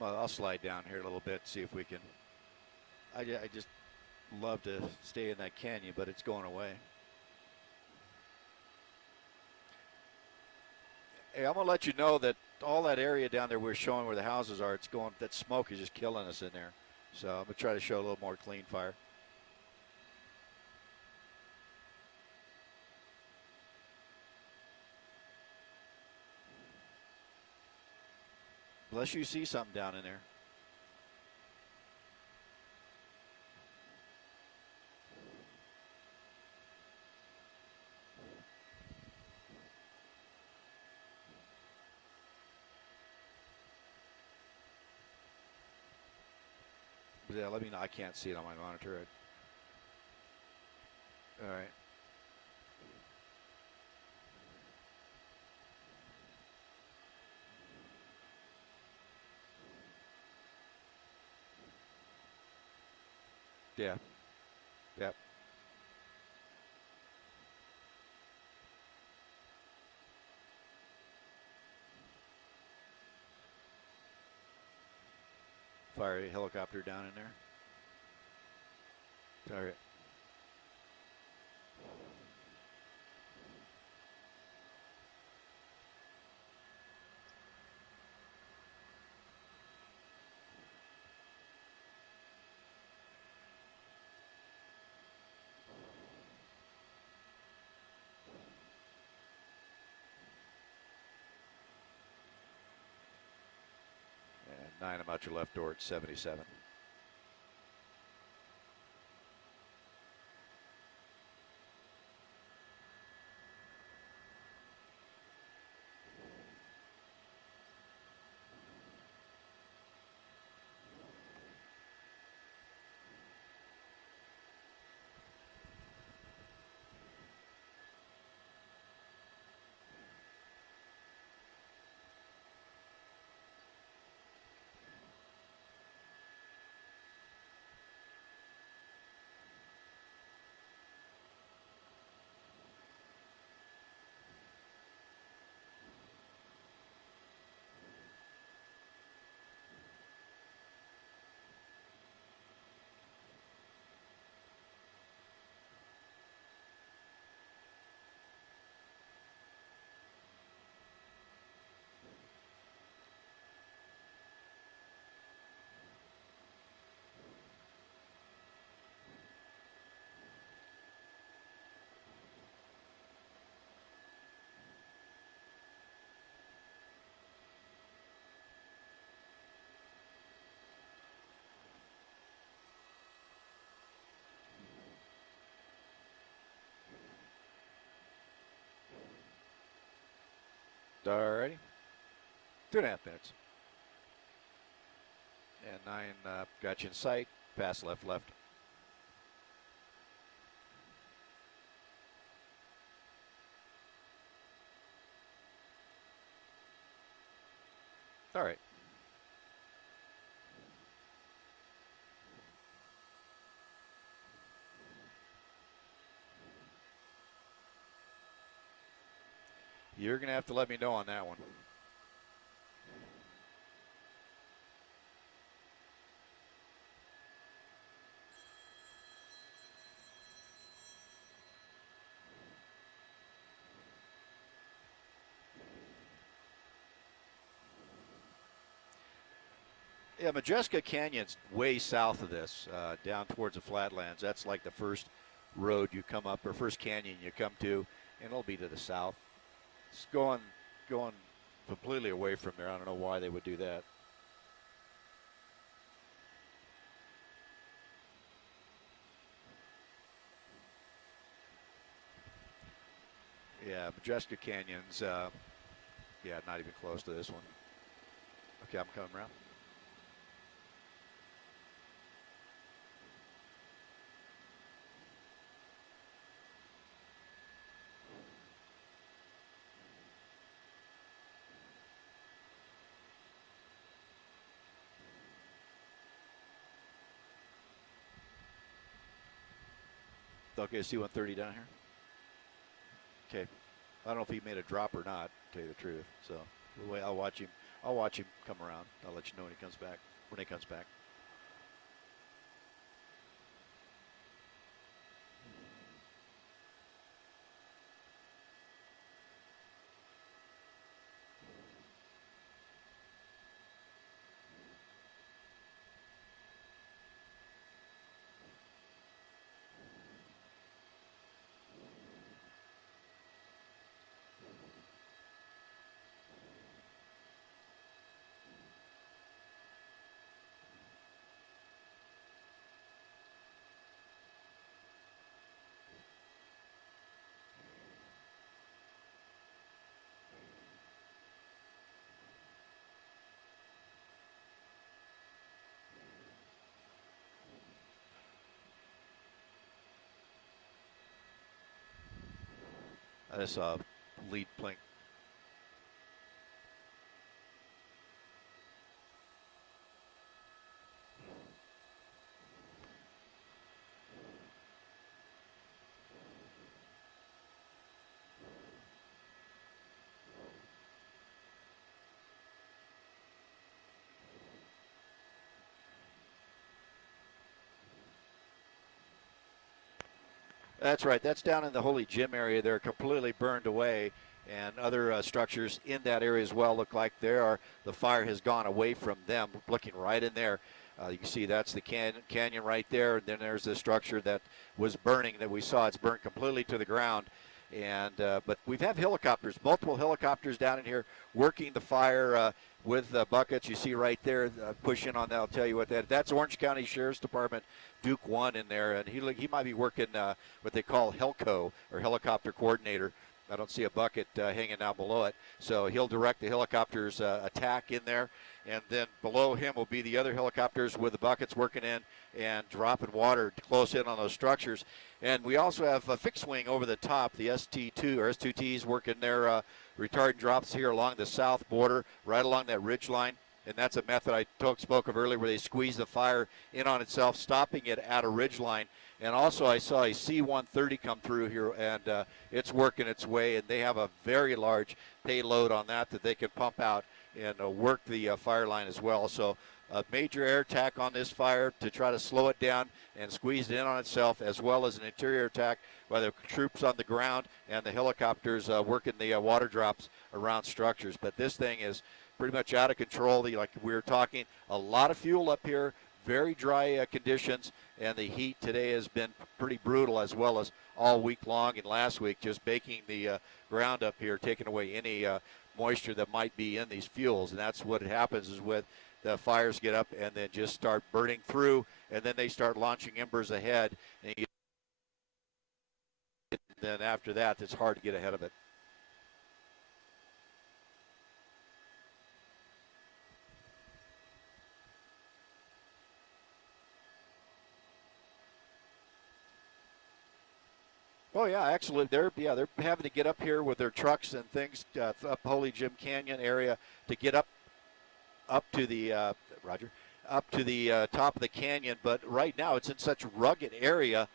I'll slide down here a little bit, see if we can. I just love to stay in that canyon, but it's going away. Hey, I'm gonna let you know that all that area down there we're showing where the houses are, it's going. That smoke is just killing us in there. So I'm gonna try to show a little more clean fire. Unless you see something down in there. Yeah, let me know. I can't see it on my monitor. All right. Yeah. Yep. Fire a helicopter down in there. All right. And 9 about your left door at 77. All righty. 2.5 minutes. And 9 got you in sight. Pass left, left. All right. You're going to have to let me know on that one. Yeah, Majeska Canyon's way south of this, down towards the flatlands. That's like the first road you come up, or first canyon you come to, and it'll be to the south. It's going completely away from there. I don't know why they would do that. Yeah, Majeska Canyon's, yeah, not even close to this one. Okay, I'm coming around. Okay, C-130 down here. Okay. I don't know if he made a drop or not, to tell you the truth. So I'll watch him I'll watch him come around. I'll let you know when he comes back. When he comes back. I just saw lead plink. That's right. That's down in the Holy Gym area. They're completely burned away, and other structures in that area as well look like the fire has gone away from them. Looking right in there, you can see that's the canyon right there. And then there's the structure that was burning that we saw. It's burned completely to the ground. And but we have helicopters, multiple helicopters down in here working the fire with buckets. You see right there, pushing on that. I'll tell you what that's Orange County Sheriff's Department Duke 1 in there, and he might be working what they call Helco, or helicopter coordinator. I don't see a bucket hanging down below it, so he'll direct the helicopters attack in there, and then below him will be the other helicopters with the buckets working in and dropping water close in on those structures. And we also have a fixed wing over the top, the ST2 or S2Ts working their retardant drops here along the south border, right along that ridge line. And that's a method I spoke of earlier, where they squeeze the fire in on itself, stopping it at a ridge line. And also I saw a C-130 come through here, and it's working its way, and they have a very large payload on that they can pump out and work the fire line as well. So a major air attack on this fire to try to slow it down and squeeze it in on itself, as well as an interior attack by the troops on the ground and the helicopters working the water drops around structures. But this thing is pretty much out of control. Like we were talking, a lot of fuel up here, very dry conditions, and the heat today has been pretty brutal, as well as all week long and last week, just baking the ground up here, taking away any moisture that might be in these fuels. And that's what happens is with the fires get up and then just start burning through, and then they start launching embers ahead. And then after that, it's hard to get ahead of it. Oh yeah, actually, they're having to get up here with their trucks and things up Holy Jim Canyon area to get up to the up to the top of the canyon. But right now, it's in such rugged area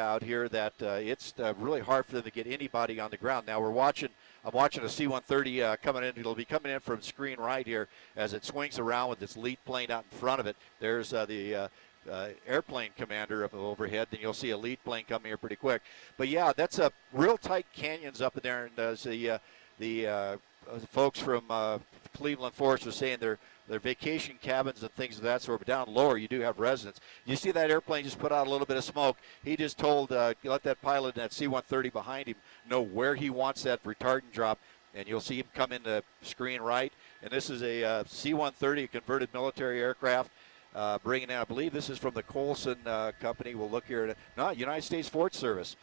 out here that it's really hard for them to get anybody on the ground. Now I'm watching a C-130 coming in. It'll be coming in from screen right here as it swings around with its lead plane out in front of it. There's the airplane commander up overhead. Then you'll see a lead plane coming here pretty quick. But yeah, that's a real tight canyons up in there, and as the folks from Cleveland Forest were saying, they're vacation cabins and things of that sort. But down lower, you do have residents. You see that airplane just put out a little bit of smoke. He just told let that pilot in that C-130 behind him know where he wants that retardant drop, and you'll see him come in the screen right. And this is a C-130, a converted military aircraft. Bringing in, I believe this is from the Colson company. We'll look here at United States Forest Service.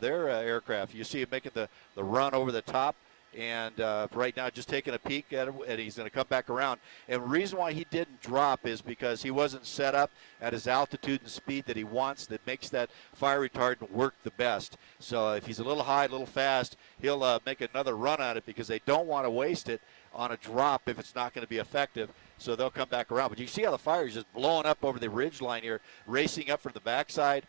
Their aircraft. You see him making the run over the top, and right now just taking a peek at him, and he's going to come back around. And the reason why he didn't drop is because he wasn't set up at his altitude and speed that he wants, that makes that fire retardant work the best. So if he's a little high, a little fast, he'll make another run at it because they don't want to waste it on a drop if it's not going to be effective. So they'll come back around. But you see how the fire is just blowing up over the ridge line here, racing up from the backside,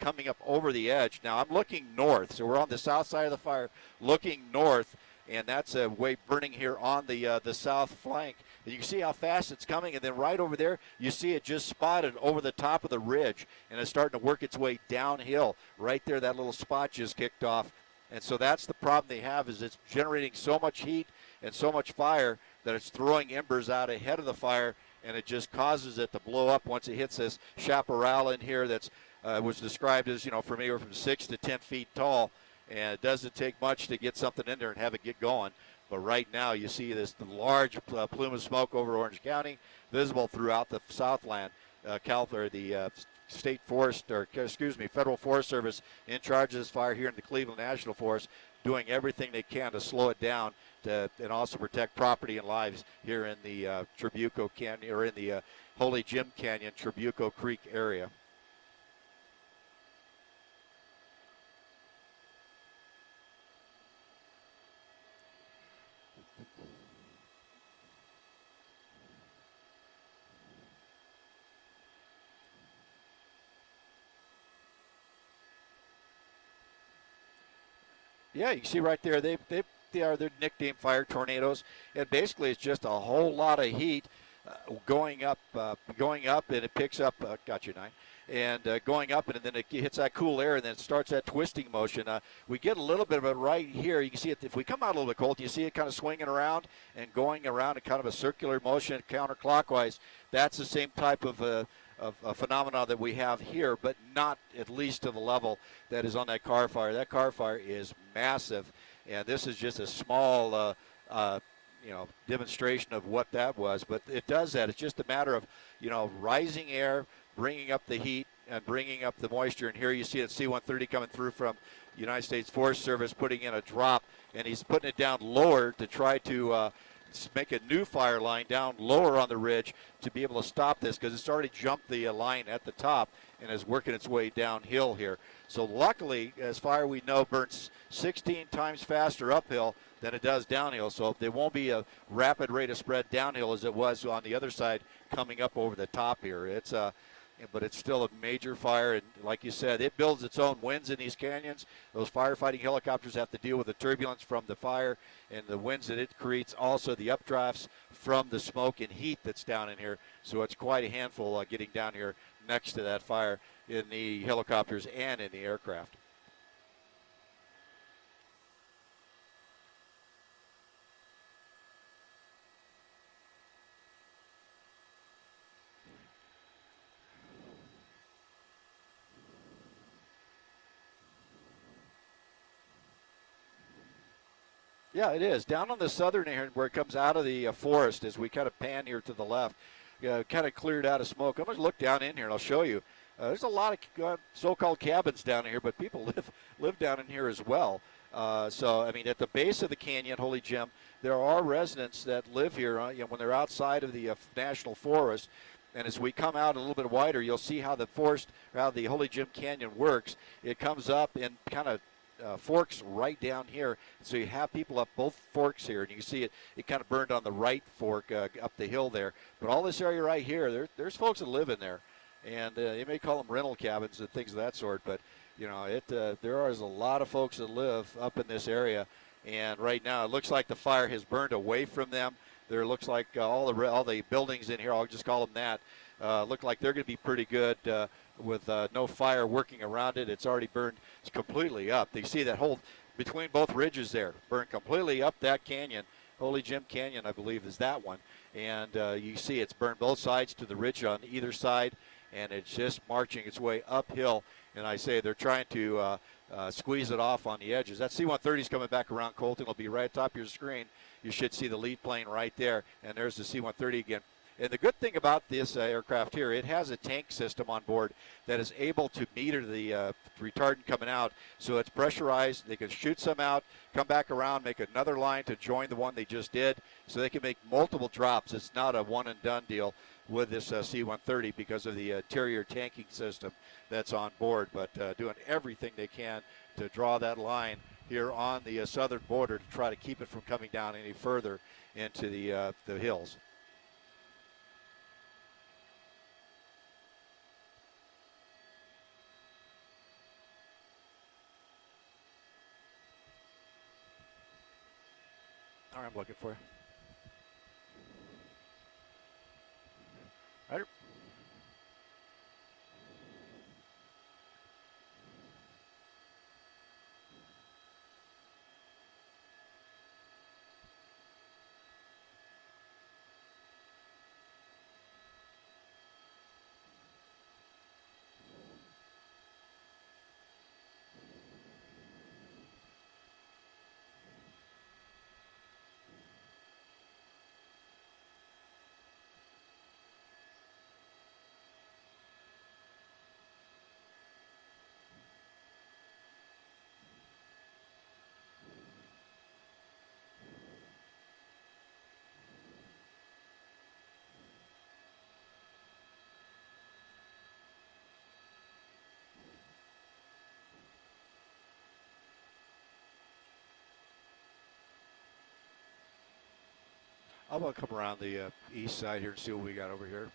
coming up over the edge. Now I'm looking north, so we're on the south side of the fire, looking north, and that's a way burning here on the south flank. And you can see how fast it's coming, and then right over there, you see it just spotted over the top of the ridge, and it's starting to work its way downhill. Right there, that little spot just kicked off. And so that's the problem they have, is it's generating so much heat and so much fire that it's throwing embers out ahead of the fire, and it just causes it to blow up once it hits this chaparral in here that's was described as, from anywhere from 6 to 10 feet tall. And it doesn't take much to get something in there and have it get going. But right now you see this large plume of smoke over Orange County, visible throughout the Southland. The State Forest, Federal Forest Service in charge of this fire here in the Cleveland National Forest, doing everything they can to slow it down and also protect property and lives here in the Trabuco Canyon, or in the Holy Jim Canyon, Trabuco Creek area. Yeah, you can see right there, they are their nicknamed fire tornadoes, and basically it's just a whole lot of heat going up, and it picks up. Got you, 9. And going up, and then it hits that cool air, and then it starts that twisting motion. We get a little bit of it right here. You can see it if we come out a little bit cold. You see it kind of swinging around and going around in kind of a circular motion counterclockwise. That's the same type of a phenomena that we have here, but not at least to the level that is on that car fire. That car fire is massive, and this is just a small demonstration of what that was. But it does that. It's just a matter of, rising air, bringing up the heat and bringing up the moisture. And here you see it, C-130 coming through from United States Forest Service, putting in a drop, and he's putting it down lower to try to make a new fire line down lower on the ridge to be able to stop this, because it's already jumped the line at the top and is working its way downhill here. So luckily, as fire we know burns 16 times faster uphill than it does downhill, so there won't be a rapid rate of spread downhill as it was on the other side coming up over the top here. But it's still a major fire, and like you said, it builds its own winds in these canyons. Those firefighting helicopters have to deal with the turbulence from the fire and the winds that it creates, also the updrafts from the smoke and heat that's down in here. So it's quite a handful getting down here next to that fire in the helicopters and in the aircraft. Yeah, it is. Down on the southern end where it comes out of the forest, as we kind of pan here to the left, kind of cleared out of smoke. I'm going to look down in here and I'll show you. There's a lot of so-called cabins down here, but people live down in here as well. At the base of the canyon, Holy Jim, there are residents that live here when they're outside of the National Forest. And as we come out a little bit wider, you'll see how how the Holy Jim Canyon works. It comes up and kind of forks right down here, so you have people up both forks here, and you can see it kind of burned on the right fork up the hill there. But all this area right here, there's folks that live in there, and you may call them rental cabins and things of that sort, but there is a lot of folks that live up in this area. And right now it looks like the fire has burned away from them. There looks like all the buildings in here, I'll just call them that, look like they're going to be pretty good with no fire working around it. It's already burned completely up. You see that whole between both ridges there, burned completely up that canyon. Holy Jim Canyon, I believe, is that one. And you see it's burned both sides to the ridge on either side, and it's just marching its way uphill. And I say they're trying to squeeze it off on the edges. That C-130 is coming back around, Colton. It'll be right at the top of your screen. You should see the lead plane right there, and there's the C-130 again. And the good thing about this aircraft here, it has a tank system on board that is able to meter the retardant coming out. So it's pressurized. They can shoot some out, come back around, make another line to join the one they just did. So they can make multiple drops. It's not a one-and-done deal with this C-130 because of the interior tanking system that's on board. But doing everything they can to draw that line here on the southern border to try to keep it from coming down any further into the hills. All right, I'm looking for you. Right. I'm going to come around the east side here and see what we got over here.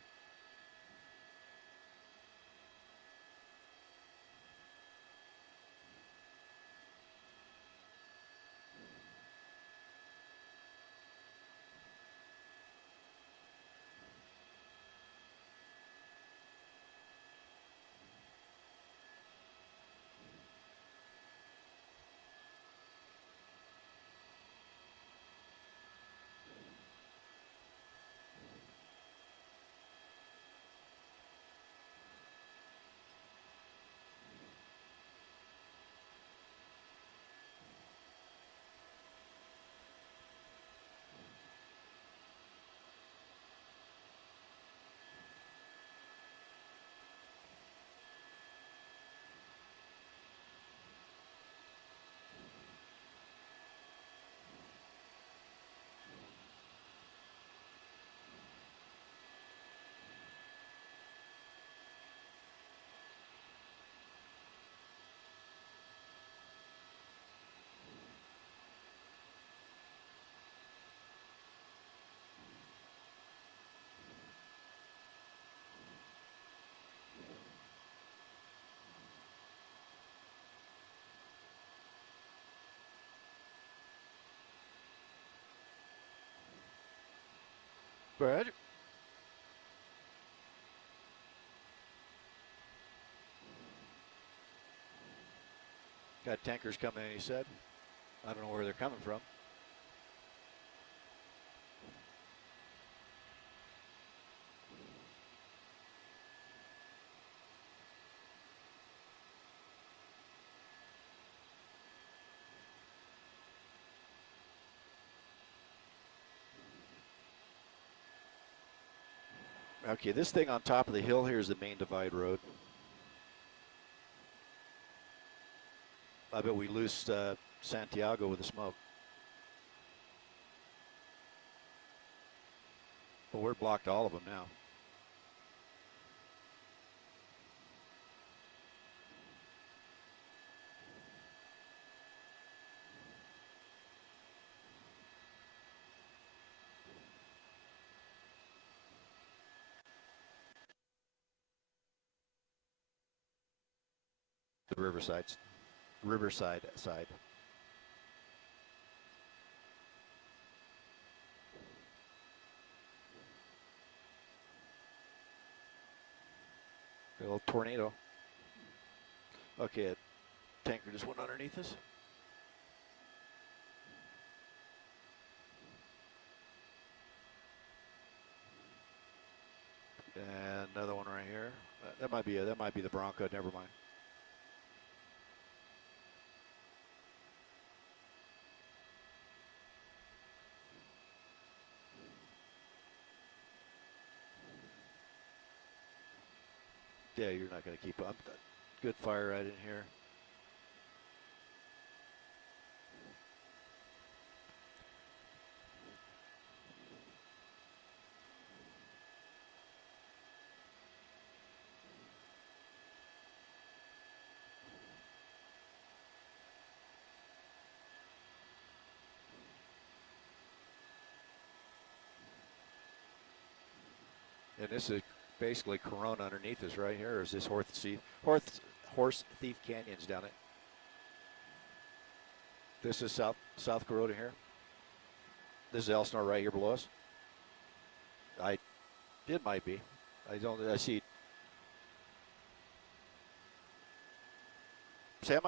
Good. Got tankers coming in, he said. I don't know where they're coming from. Okay, this thing on top of the hill here is the main divide road. I bet we lose Santiago with the smoke. But we're blocked all of them now. The Riverside side. A little tornado. Okay, a tanker just went underneath us. And another one right here. That might be the Bronco. Never mind. Yeah, you're not going to keep up. Good fire right in here. And this is basically Corona underneath us right here. Or is this Horse Thief Canyon's down it? This is South Corona here. This is Elsinore right here below us. It might be. I see. Sam,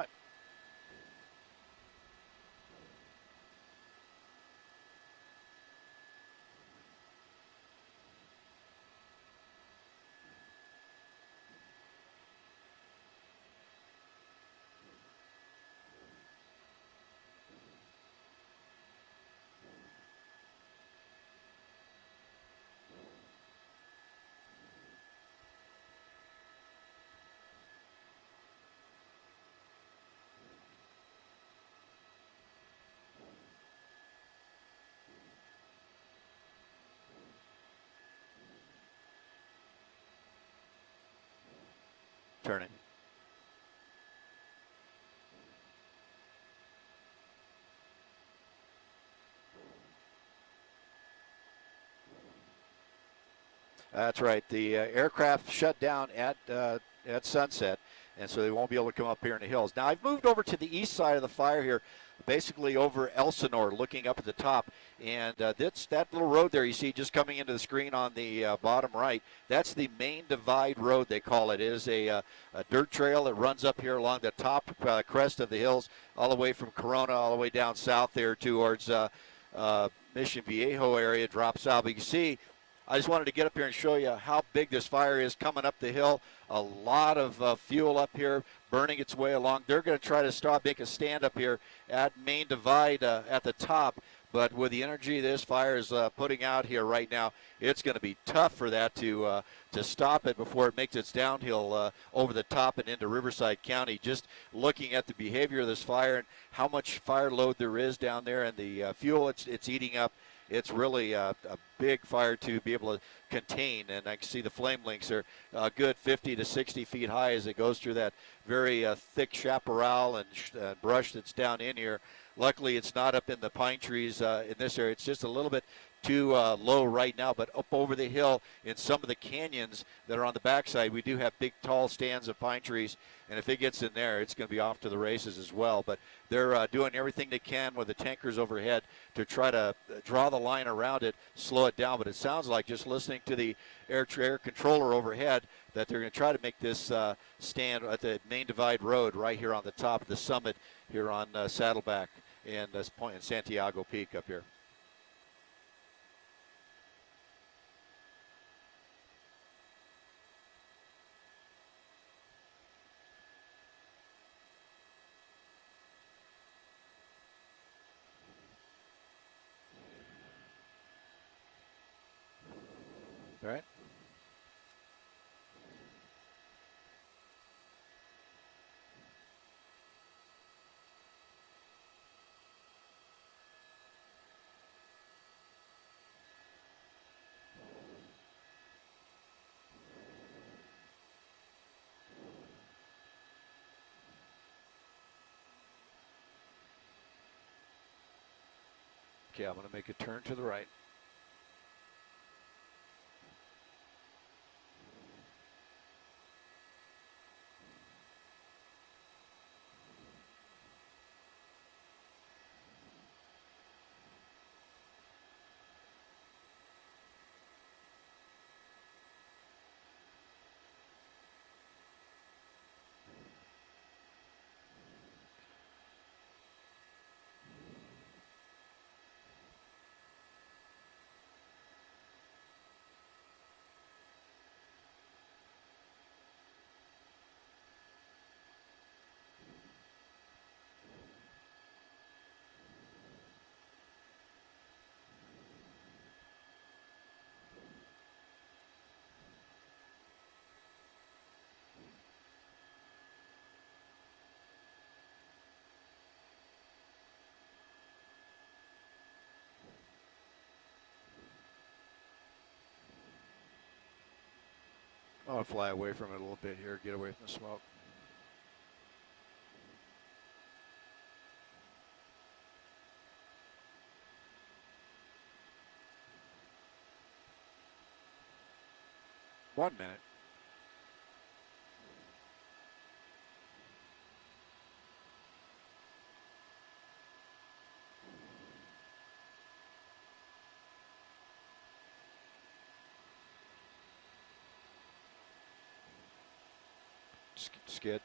turning. That's right. The aircraft shut down at sunset, and so they won't be able to come up here in the hills. Now, I've moved over to the east side of the fire here, basically over Elsinore, looking up at the top. And that's that little road there you see just coming into the screen on the bottom right. That's the Main Divide Road, they call it. It is a dirt trail that runs up here along the top crest of the hills, all the way from Corona, all the way down south there towards Mission Viejo area, drops out. But you can see, I just wanted to get up here and show you how big this fire is coming up the hill. A lot of fuel up here burning its way along. They're going to try to make a stand up here at Main Divide at the top. But with the energy this fire is putting out here right now, it's going to be tough for that to stop it before it makes its downhill over the top and into Riverside County. Just looking at the behavior of this fire and how much fire load there is down there and the fuel it's eating up. It's really a big fire to be able to contain, and I can see the flame links are a good 50 to 60 feet high as it goes through that very thick chaparral and brush that's down in here. Luckily, it's not up in the pine trees in this area. It's just a little bit too low right now, but up over the hill in some of the canyons that are on the backside, we do have big, tall stands of pine trees, and if it gets in there, it's going to be off to the races as well. But they're doing everything they can with the tankers overhead to try to draw the line around it, slow it down. But it sounds like, just listening to the air controller overhead, that they're going to try to make this stand at the Main Divide Road right here on the top of the summit here on Saddleback and this point in Santiago Peak up here. All right. Okay, I'm going to make a turn to the right. I want to fly away from it a little bit here, get away from the smoke. 1 minute. Skid.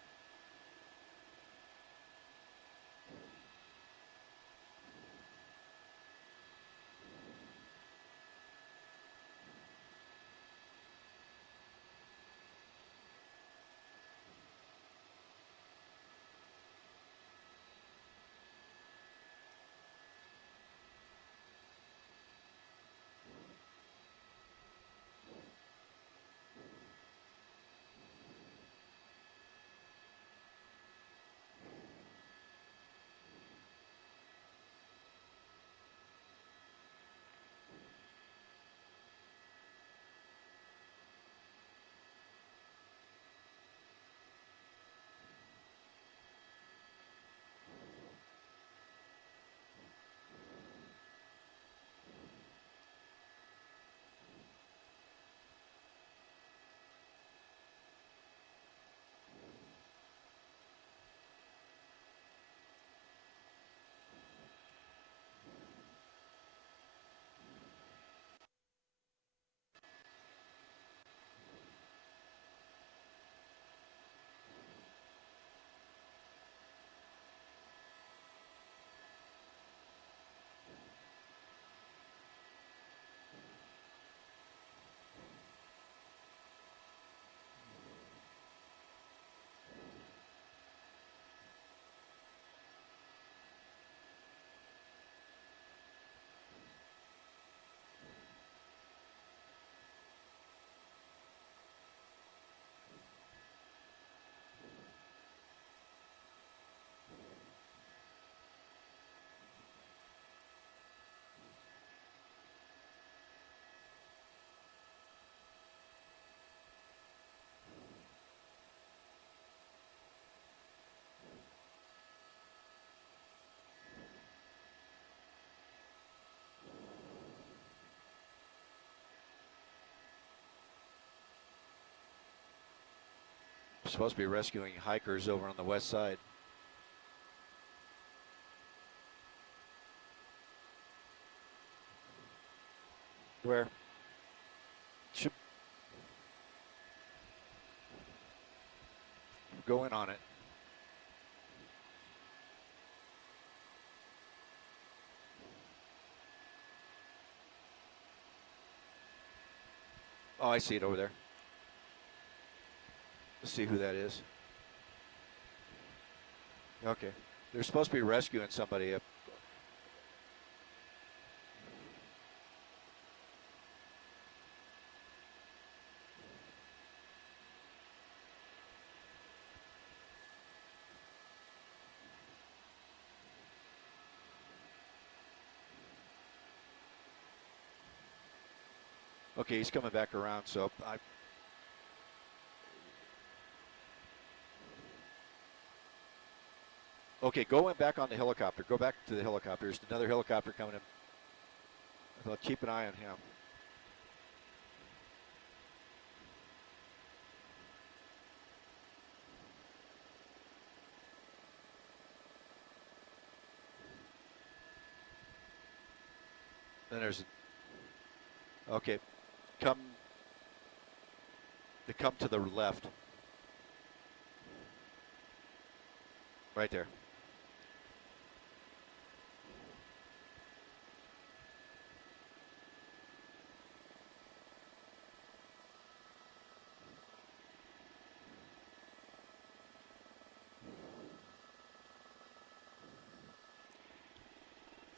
Supposed to be rescuing hikers over on the west side. Where? Should go in on it. Oh, I see it over there. Let's see who that is. Okay. They're supposed to be rescuing somebody up. Okay, he's coming back around, so okay, go in back on the helicopter. Go back to the helicopter. There's another helicopter coming in. I'll keep an eye on him. Then there's okay. Come to the left. Right there.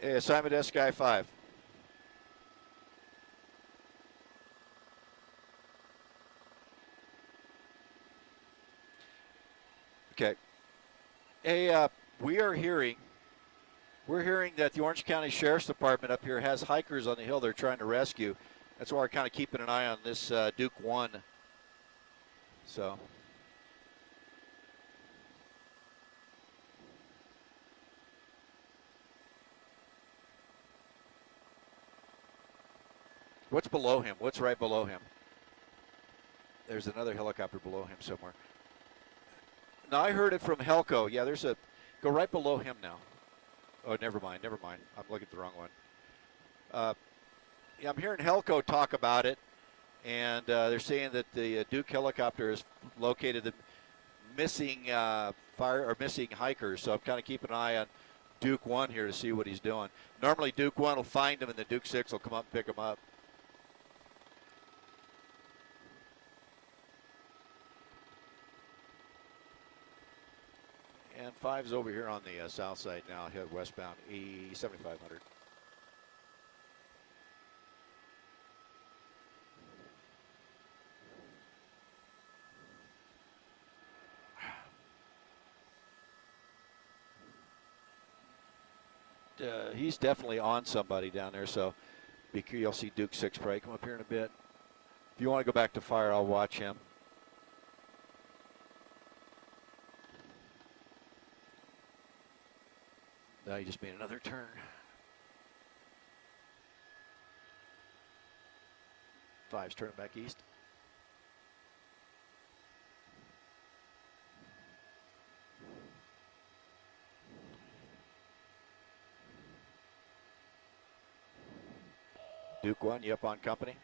Hey, assignment S Sky 5. Okay. Hey, we're hearing that the Orange County Sheriff's Department up here has hikers on the hill they're trying to rescue. That's why we're kind of keeping an eye on this Duke 1. So. What's below him? What's right below him? There's another helicopter below him somewhere. No, I heard it from Helco. Yeah, there's a, go right below him now. Oh, never mind. I'm looking at the wrong one. Yeah, I'm hearing Helco talk about it, and they're saying that the Duke helicopter has located the missing missing hikers. So I'm kind of keeping an eye on Duke 1 here to see what he's doing. Normally Duke 1 will find him, and the Duke 6 will come up and pick him up. And 5's over here on the south side now, head westbound, E7500. He's definitely on somebody down there, so you'll see Duke 6 probably come up here in a bit. If you want to go back to fire, I'll watch him. Now he just made another turn. 5's turning back east. Duke 1, you up on company?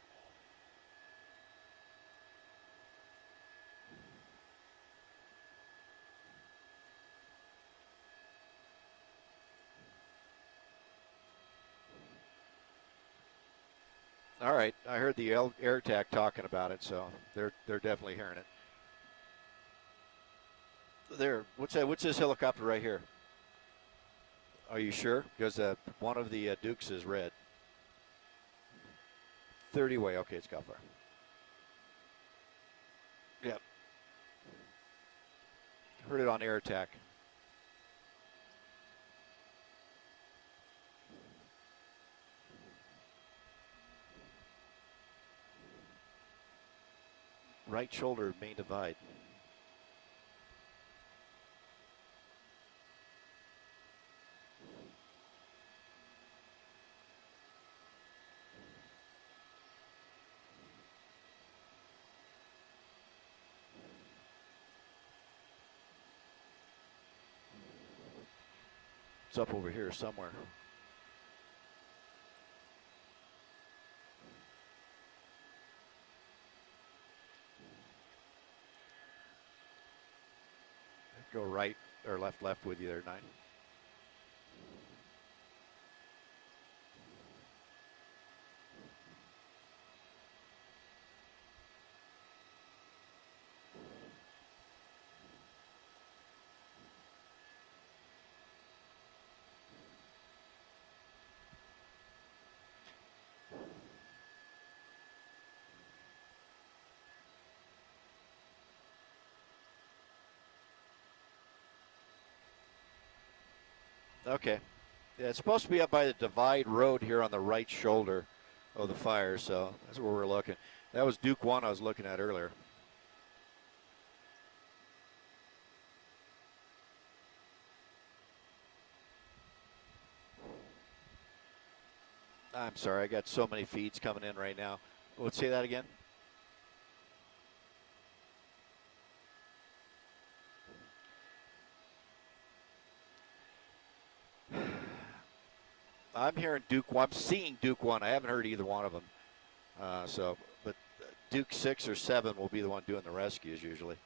All right, I heard the air attack talking about it, so they're definitely hearing it. There, what's that? What's this helicopter right here? Are you sure? Because one of the Dukes is red. 30 way. Okay, it's got fire. Yep. Heard it on air attack. Right shoulder, main divide. It's up over here somewhere. Go right or left with you there, 9. Okay. Yeah, it's supposed to be up by the divide road here on the right shoulder of the fire, so that's where we're looking. That was Duke 1 I was looking at earlier. I'm sorry, I got so many feeds coming in right now. Let's say that again. I'm hearing Duke 1. I'm seeing Duke 1. I haven't heard either one of them. But Duke 6 or 7 will be the one doing the rescues usually.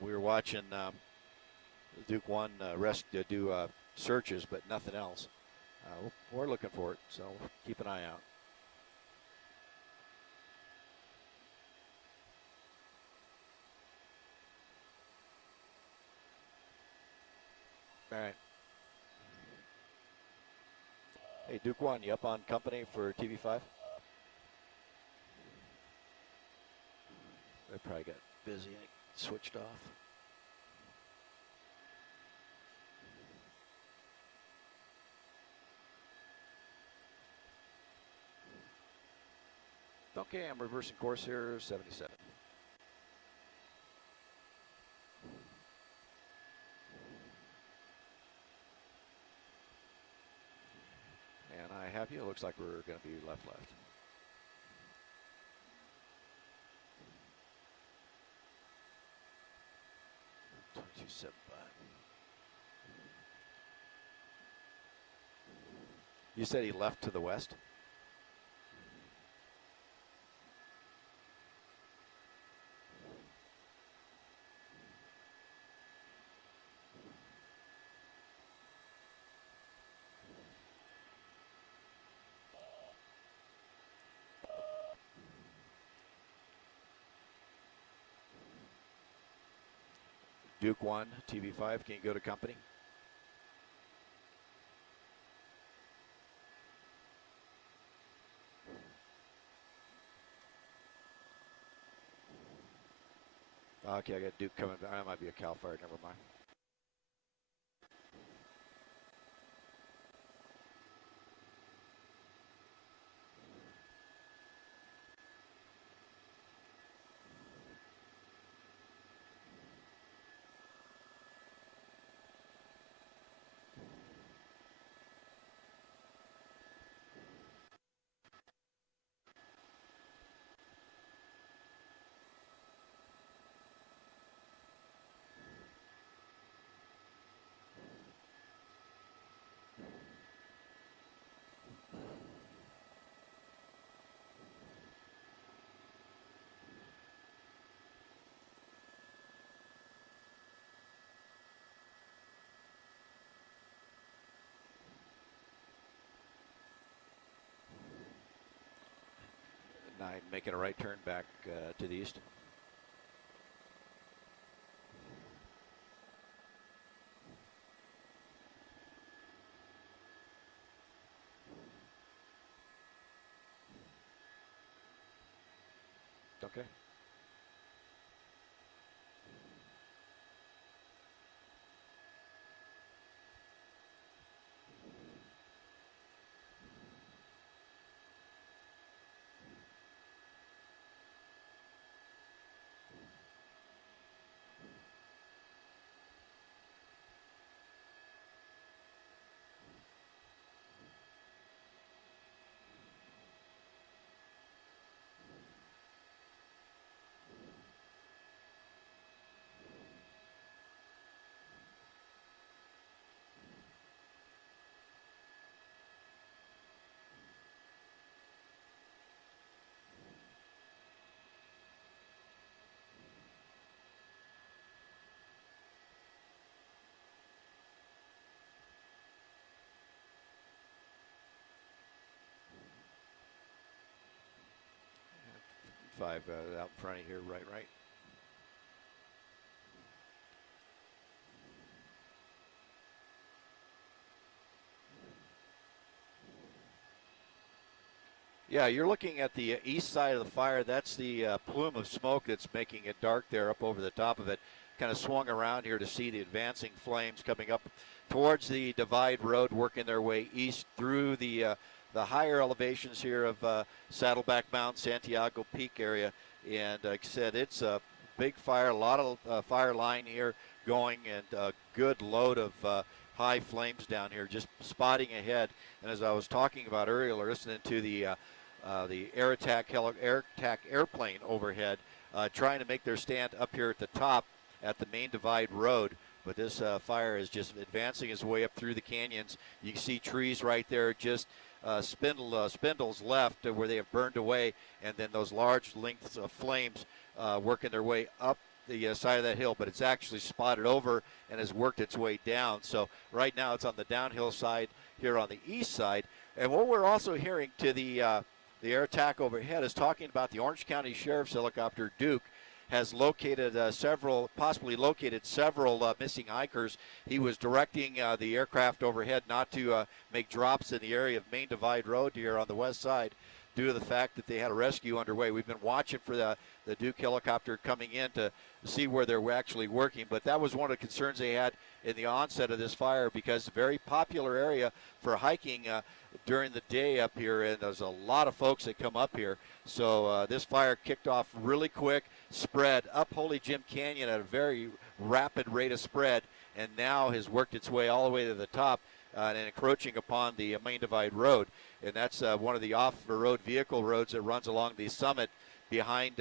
We were watching Duke 1 do searches, but nothing else. We're looking for it, so keep an eye out. All right. Hey, Duke 1, you up on company for TV5? They probably got busy and switched off. Okay, I'm reversing course here, 77. And I have you. Looks like we're going to be left. You said he left to the west? Duke 1, TV5, can you go to company? Okay, I got Duke coming back. That might be a Cal Fire, never mind. Making a right turn back to the east. Okay. Five out in front of here, right. Yeah, you're looking at the east side of the fire. That's the plume of smoke that's making it dark there up over the top of it. Kind of swung around here to see the advancing flames coming up towards the Divide Road, working their way east through the higher elevations here of Saddleback Mountain, Santiago Peak area. And like I said, it's a big fire, a lot of fire line here going, and a good load of high flames down here, just spotting ahead. And as I was talking about earlier, listening to the air attack airplane overhead, trying to make their stand up here at the top at the main Divide Road. But this fire is just advancing its way up through the canyons. You can see trees right there, just spindles left where they have burned away, and then those large lengths of flames working their way up the side of that hill. But it's actually spotted over and has worked its way down. So right now it's on the downhill side here on the east side. And what we're also hearing to the air attack overhead is talking about the Orange County Sheriff's helicopter Duke has located possibly located several missing hikers. He was directing the aircraft overhead not to make drops in the area of Main Divide Road here on the west side due to the fact that they had a rescue underway. We've been watching for the Duke helicopter coming in to see where they're actually working, but that was one of the concerns they had in the onset of this fire, because it's a very popular area for hiking during the day up here, and there's a lot of folks that come up here. So this fire kicked off really quick, spread up Holy Jim Canyon at a very rapid rate of spread, and now has worked its way all the way to the top and encroaching upon the Main Divide Road. And that's one of the off-road vehicle roads that runs along the summit behind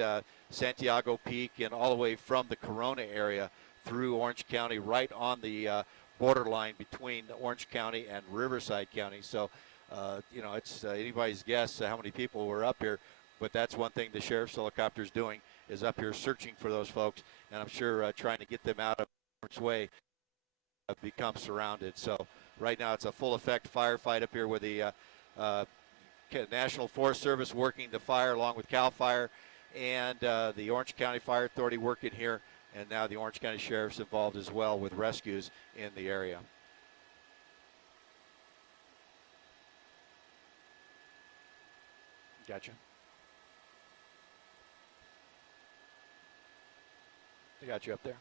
Santiago Peak and all the way from the Corona area through Orange County, right on the borderline between Orange County and Riverside County. So, it's anybody's guess how many people were up here. But that's one thing the sheriff's helicopter is doing, is up here searching for those folks, and I'm sure trying to get them out of harm's way. Have become surrounded. So right now it's a full effect firefight up here with the National Forest Service working the fire along with CAL FIRE and the Orange County Fire Authority working here, and now the Orange County Sheriff's involved as well with rescues in the area. Gotcha. I got you up there.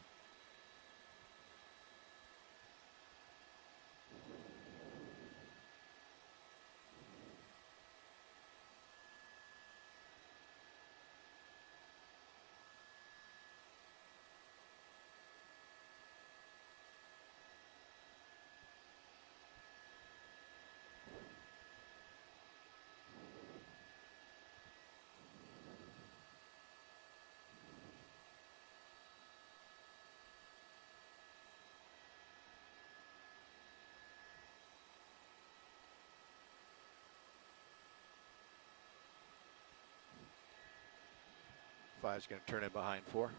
Five's going to turn in behind 4.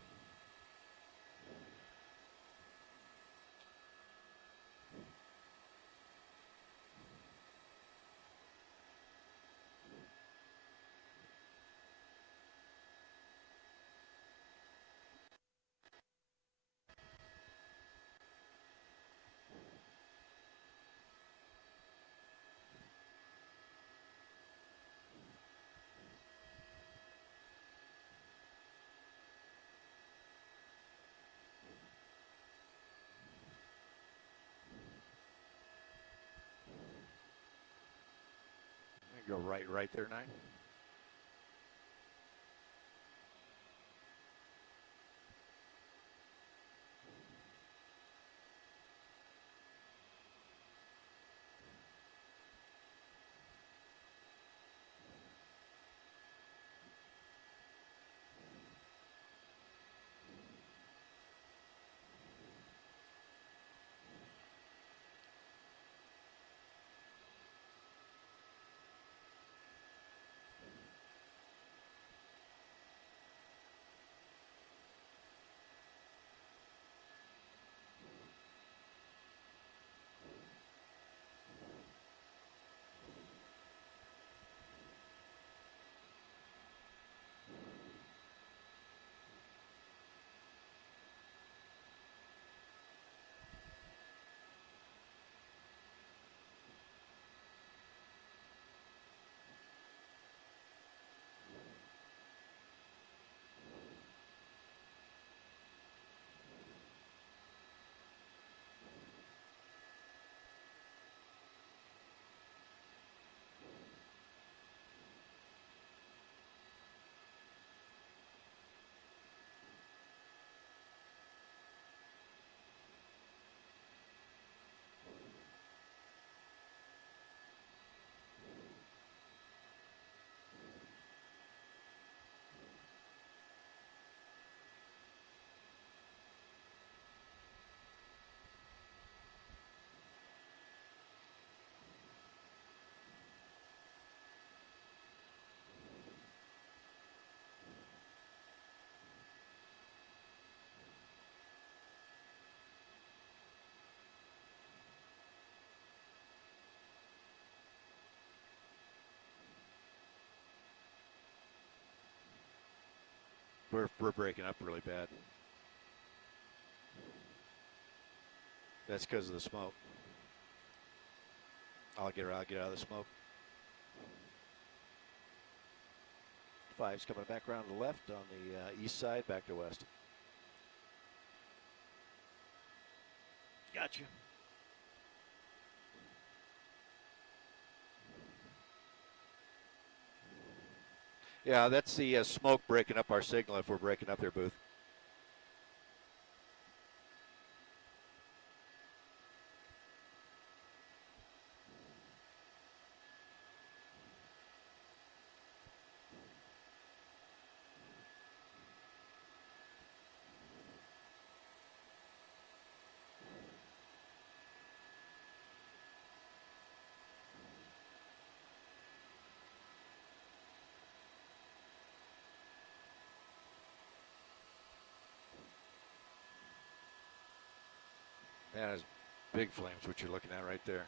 Go right there, 9. We're breaking up really bad. That's because of the smoke. I'll get out of the smoke. 5's coming back around to the left on the east side, back to west. Gotcha. Yeah, that's the smoke breaking up our signal if we're breaking up their booth. Yeah, there's big flames, what you're looking at right there.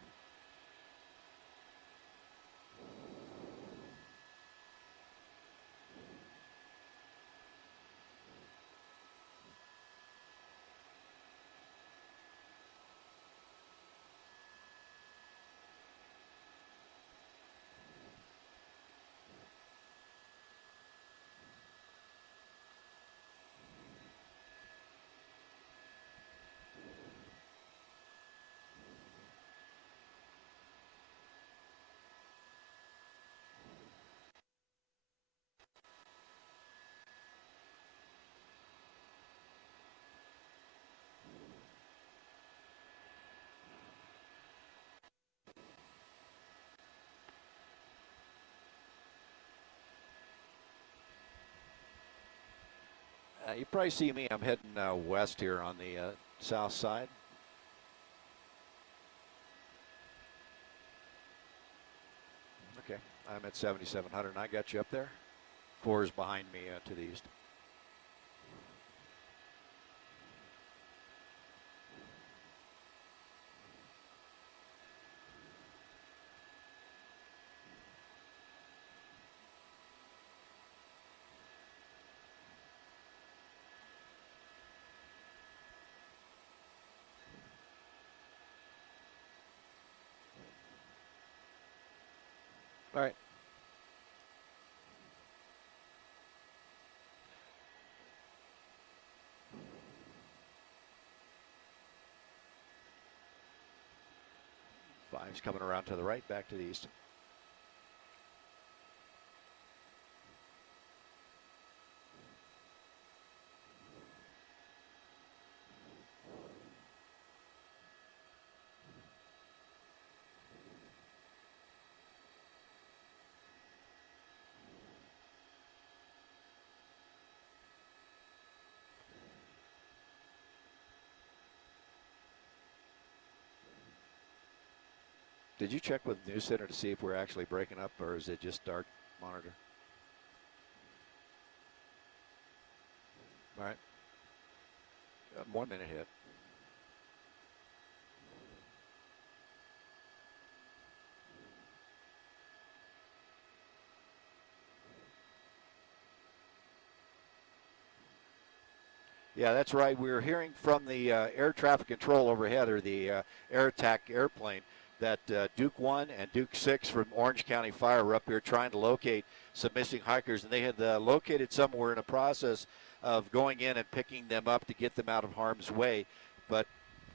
You probably see me. I'm heading west here on the south side. Okay, I'm at 7,700, and I got you up there. 4 is behind me to the east. All right. Five's coming around to the right, back to the east. Did you check with News Center to see if we're actually breaking up, or is it just dark monitor? All right. 1 minute hit. Yeah, that's right. We were hearing from the air traffic control overhead, or the air attack airplane, that Duke 1 and Duke 6 from Orange County Fire were up here trying to locate some missing hikers, and they had located some. We're in a process of going in and picking them up to get them out of harm's way. But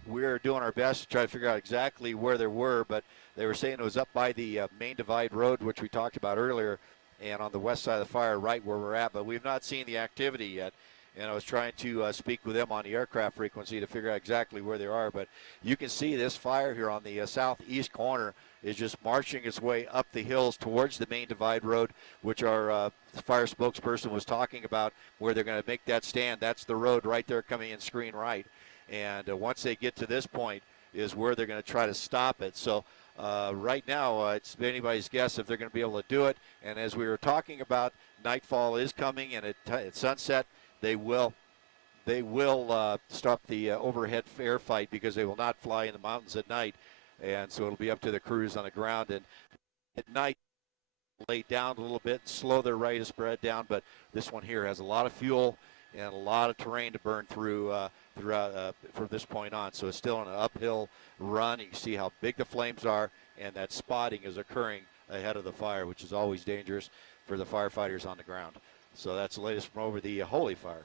we're doing our best to try to figure out exactly where they were, but they were saying it was up by the Main Divide Road, which we talked about earlier, and on the west side of the fire, right where we're at. But we've not seen the activity yet. And I was trying to speak with them on the aircraft frequency to figure out exactly where they are. But you can see this fire here on the southeast corner is just marching its way up the hills towards the Main Divide Road, which our fire spokesperson was talking about, where they're going to make that stand. That's the road right there coming in screen right. And once they get to this point is where they're going to try to stop it. So right now, it's anybody's guess if they're going to be able to do it. And as we were talking about, nightfall is coming, and at sunset, they will stop the overhead air fight, because they will not fly in the mountains at night. And so it'll be up to the crews on the ground. And at night, lay down a little bit, slow their rate of spread down. But this one here has a lot of fuel and a lot of terrain to burn through throughout from this point on. So it's still an uphill run. You can see how big the flames are, and that spotting is occurring ahead of the fire, which is always dangerous for the firefighters on the ground. So that's the latest from over the Holy Fire.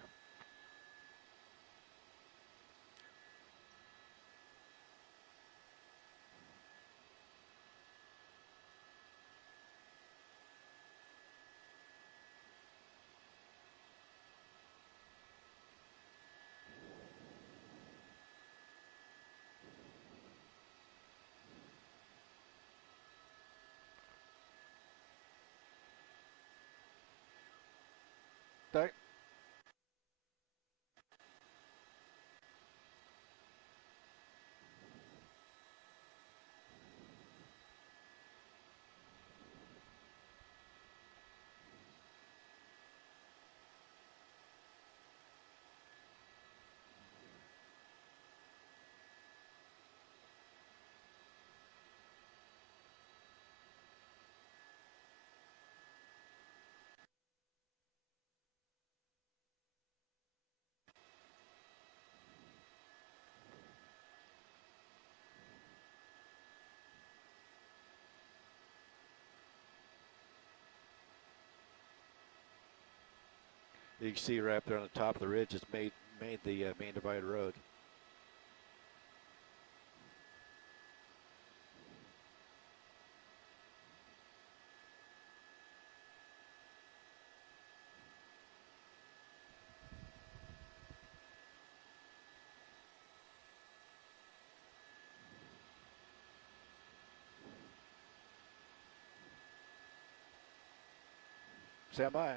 You can see right up there on the top of the ridge, it's made the Main Divide Road. Stand by.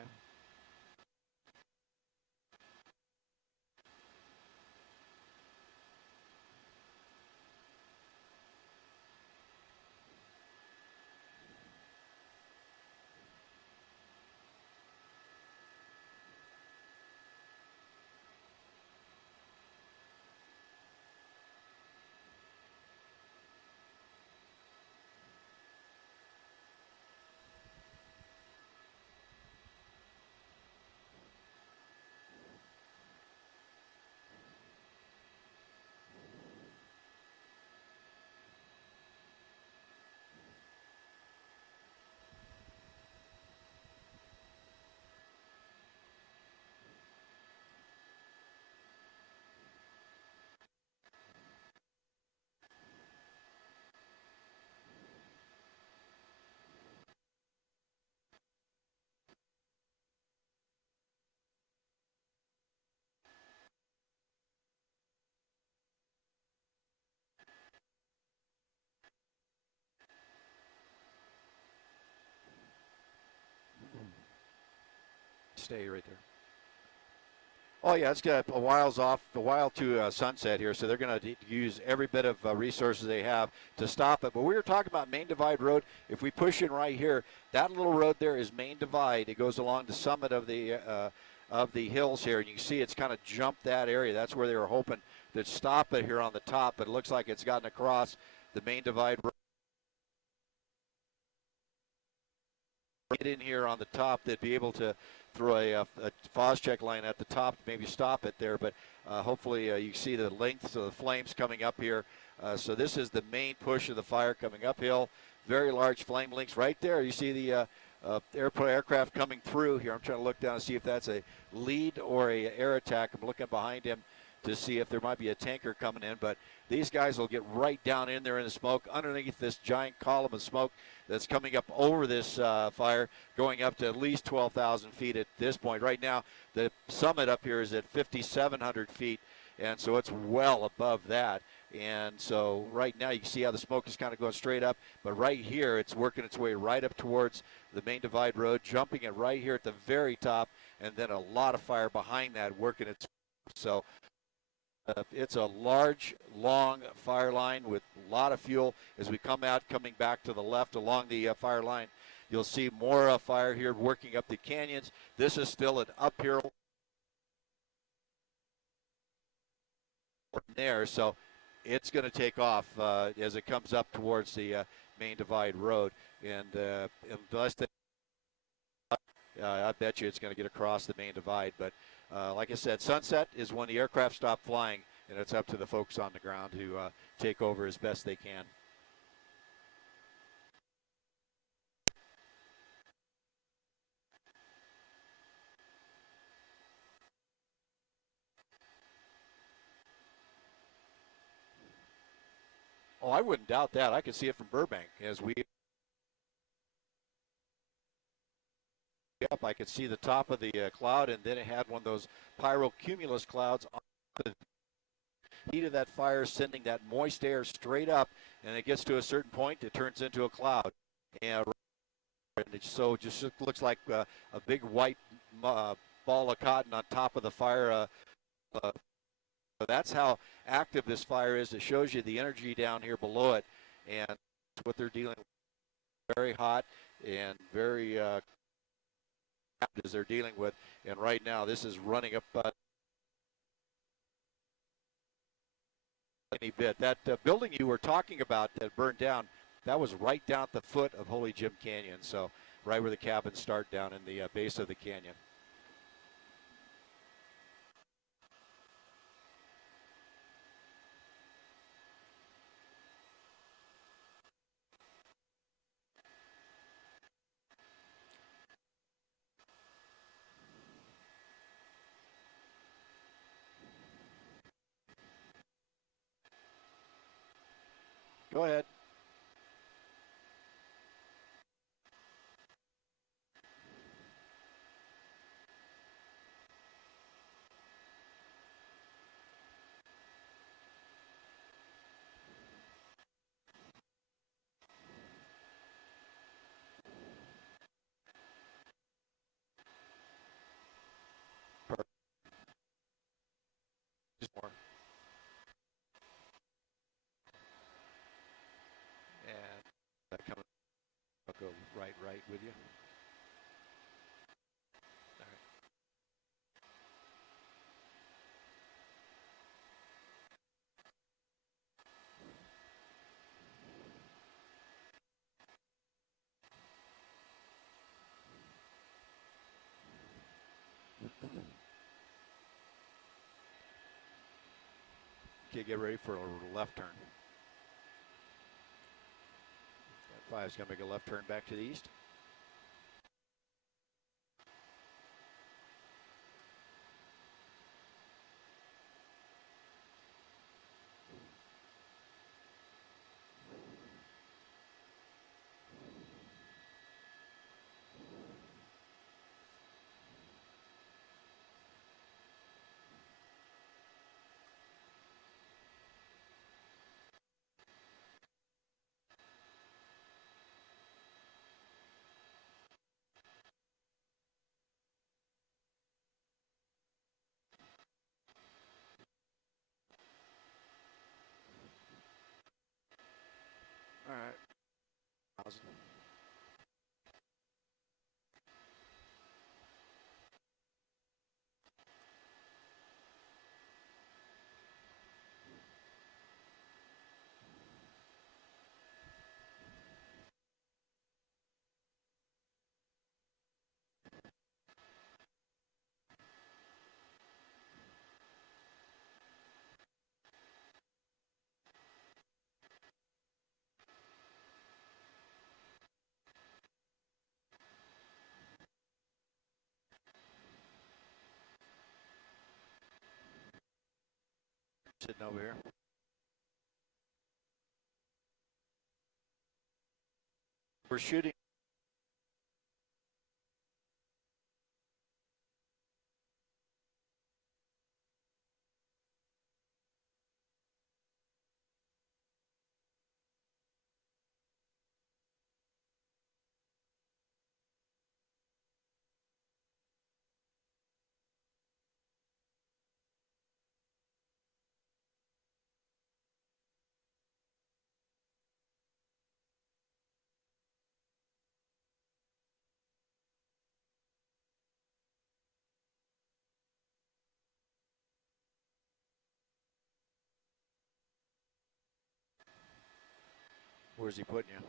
Stay right there. Oh yeah, it's got a while to sunset here, so they're going to use every bit of resources they have to stop it. But we were talking about Main Divide Road. If we push in right here, that little road there is Main Divide. It goes along the summit of the hills here, and you can see it's kind of jumped that area. That's where they were hoping to stop it here on the top, but it looks like it's gotten across the Main Divide Road. Get in here on the top, they'd be able to throw a Foz check line at the top to maybe stop it there, but hopefully you see the lengths of the flames coming up here. So this is the main push of the fire coming uphill. Very large flame links right there. You see the aircraft coming through here. I'm trying to look down and see if that's a lead or a air attack. I'm looking behind him to see if there might be a tanker coming in, but these guys will get right down in there in the smoke underneath this giant column of smoke that's coming up over this fire, going up to at least 12,000 feet at this point. Right now, the summit up here is at 5,700 feet, and so it's well above that. And so right now you can see how the smoke is kind of going straight up, but right here it's working its way right up towards the Main Divide Road, jumping it right here at the very top, and then a lot of fire behind that working its so it's a large, long fire line with a lot of fuel. As we come out, coming back to the left along the fire line, you'll see more fire here working up the canyons. This is still an uphill there, so it's going to take off as it comes up towards the Main Divide Road. And unless they I bet you it's going to get across the Main Divide. But like I said, sunset is when the aircraft stop flying, and it's up to the folks on the ground to take over as best they can. Oh, I wouldn't doubt that. I could see it from Burbank as we up. I could see the top of the cloud, and then it had one of those pyrocumulus clouds on the heat of that fire, sending that moist air straight up, and it gets to a certain point, it turns into a cloud. And it just looks like a big white ball of cotton on top of the fire. That's how active this fire is. It shows you the energy down here below it, and what they're dealing with. Very hot and very as they're dealing with. And right now, this is running up any bit. That building you were talking about that burned down, that was right down at the foot of Holy Jim Canyon. So right where the cabins start down in the base of the canyon. Go ahead. Perfect. Just more. And that coming. I'll go right with you. All right. Okay, get ready for a left turn. That 5 is going to make a left turn back to the east. All right. 1,000. Sitting over here. We're shooting. Where's he putting you?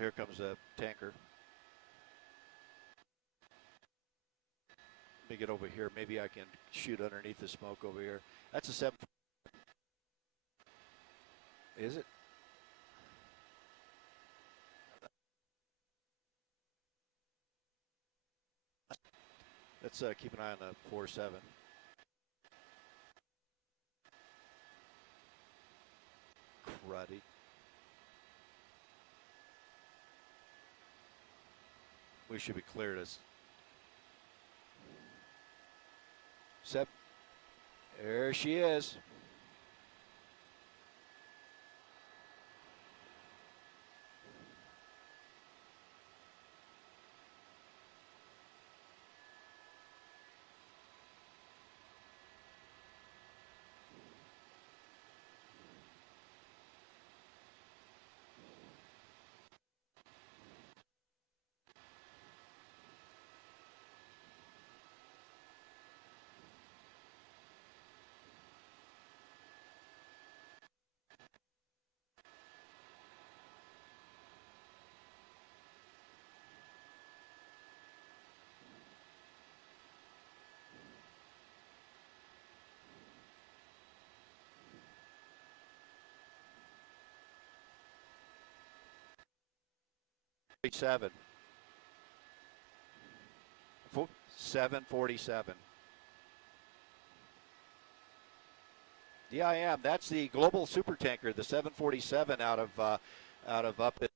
Here comes a tanker. Let me get over here. Maybe I can shoot underneath the smoke over here. That's a 7. Is it? Let's keep an eye on the 4-7. Cruddy. We should be cleared as. Sep. There she is. Seven. 747. Yeah, I am. That's the global supertanker, the 747 out of up at,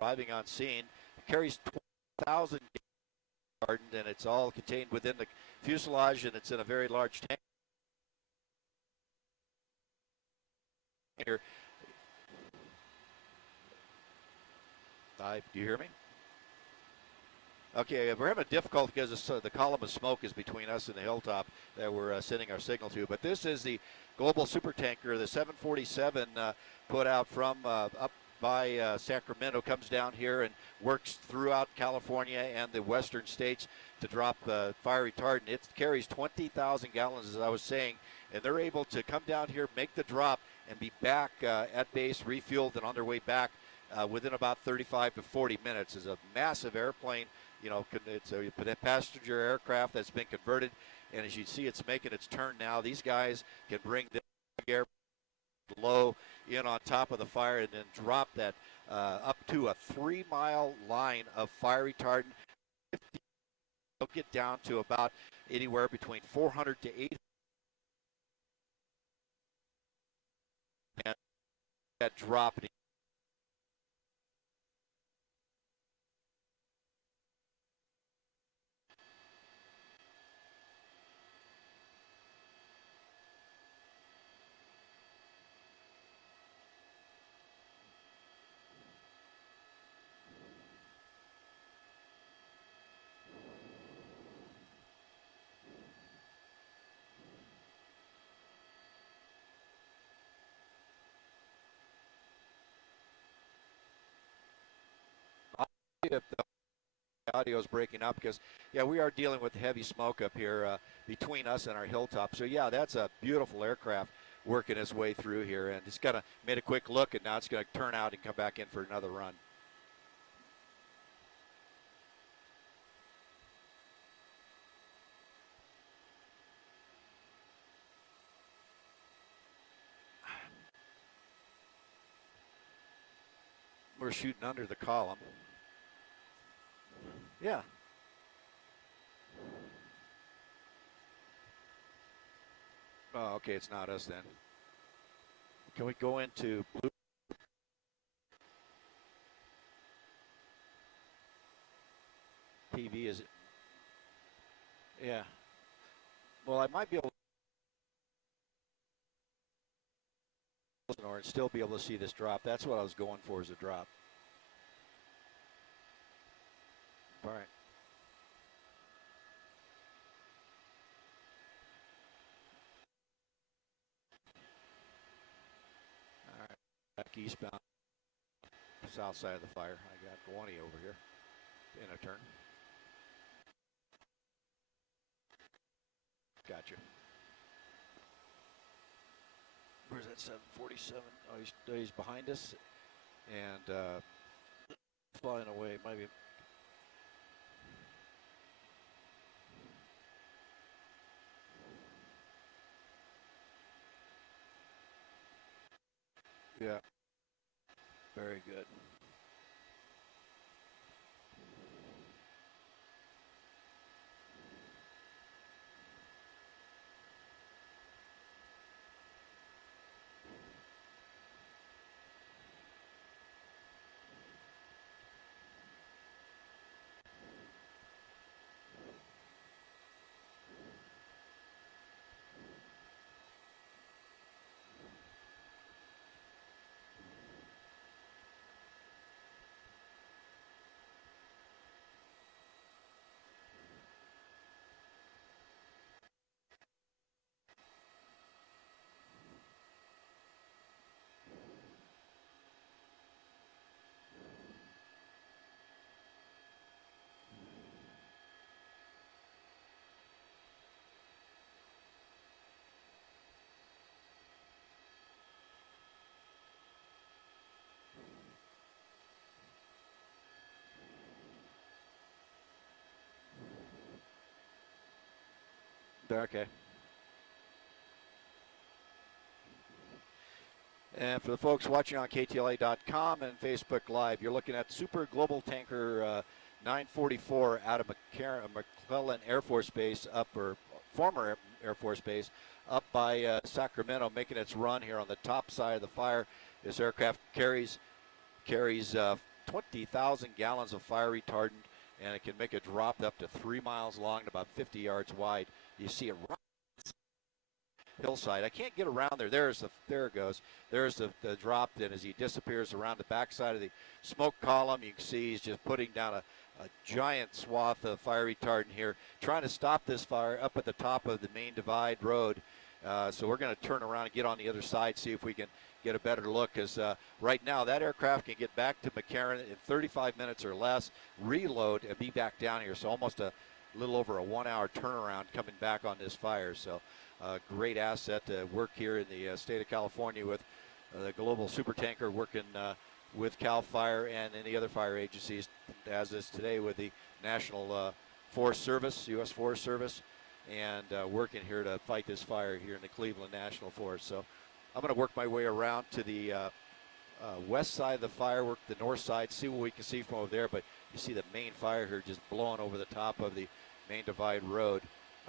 arriving on scene. It carries 20,000 gallons, and it's all contained within the fuselage, and it's in a very large tank. Here, do you hear me? Okay, we're having difficulty because the column of smoke is between us and the hilltop that we're sending our signal to. But this is the global supertanker, the 747, put out from up by Sacramento, comes down here and works throughout California and the western states to drop fire retardant. It carries 20,000 gallons, as I was saying, and they're able to come down here, make the drop, and be back at base, refueled, and on their way back within about 35 to 40 minutes. It's a massive airplane. You know, it's a passenger aircraft that's been converted, and as you see, it's making its turn now. These guys can bring the air low in on top of the fire and then drop that up to a 3-mile line of fire retardant. They'll get down to about anywhere between 400 to 800. And that drop. If the audio is breaking up because, yeah, we are dealing with heavy smoke up here between us and our hilltop. So, yeah, that's a beautiful aircraft working its way through here. And it's kind of made a quick look, and now it's going to turn out and come back in for another run. We're shooting under the column. Yeah. Oh, okay, it's not us then. Can we go into blue? TV, is it? Yeah. Well, I might be able to or still be able to see this drop. That's what I was going for, is a drop. All right. All right. Back eastbound, south side of the fire. I got Guani over here in a turn. Gotcha. Where's that 747? Oh, he's behind us and flying away. Maybe. Yeah. Very good. Okay. And for the folks watching on KTLA.com and Facebook Live, you're looking at Super Global Tanker 944 out of McClellan Air Force Base, former Air Force Base. Up by Sacramento, making its run here on the top side of the fire. This aircraft carries 20,000 gallons of fire retardant, and it can make a drop up to 3 miles long and about 50 yards wide. You see it right hillside. I can't get around there. There it goes. There's the drop. Then as he disappears around the backside of the smoke column, you can see he's just putting down a giant swath of fire retardant here, trying to stop this fire up at the top of the main divide road. So we're going to turn around and get on the other side, see if we can get a better look, because right now that aircraft can get back to McCarran in 35 minutes or less, reload, and be back down here. So almost a little over a 1 hour turnaround coming back on this fire. So great asset to work here in the state of California with the global supertanker working with CAL FIRE and any other fire agencies, as is today with the National Forest Service, U.S. Forest Service, and working here to fight this fire here in the Cleveland National Forest. So I'm going to work my way around to the west side of the firework, the north side, see what we can see from over there. But you see the main fire here just blowing over the top of the main divide road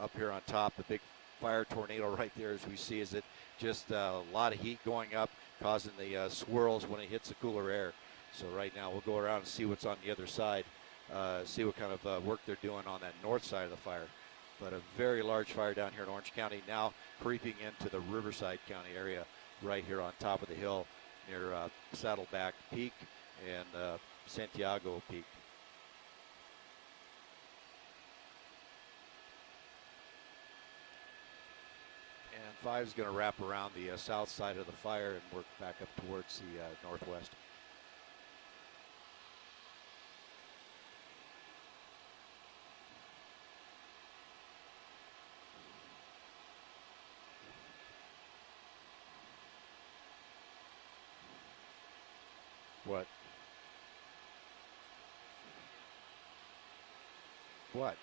up here on top. The big fire tornado right there, as we see, is it just a lot of heat going up, causing the swirls when it hits the cooler air. So right now we'll go around and see what's on the other side, see what kind of work they're doing on that north side of the fire. But a very large fire down here in Orange County, now creeping into the Riverside County area right here on top of the hill near Saddleback Peak and Santiago Peak. And 5 is going to wrap around the south side of the fire and work back up towards the northwest. What? What?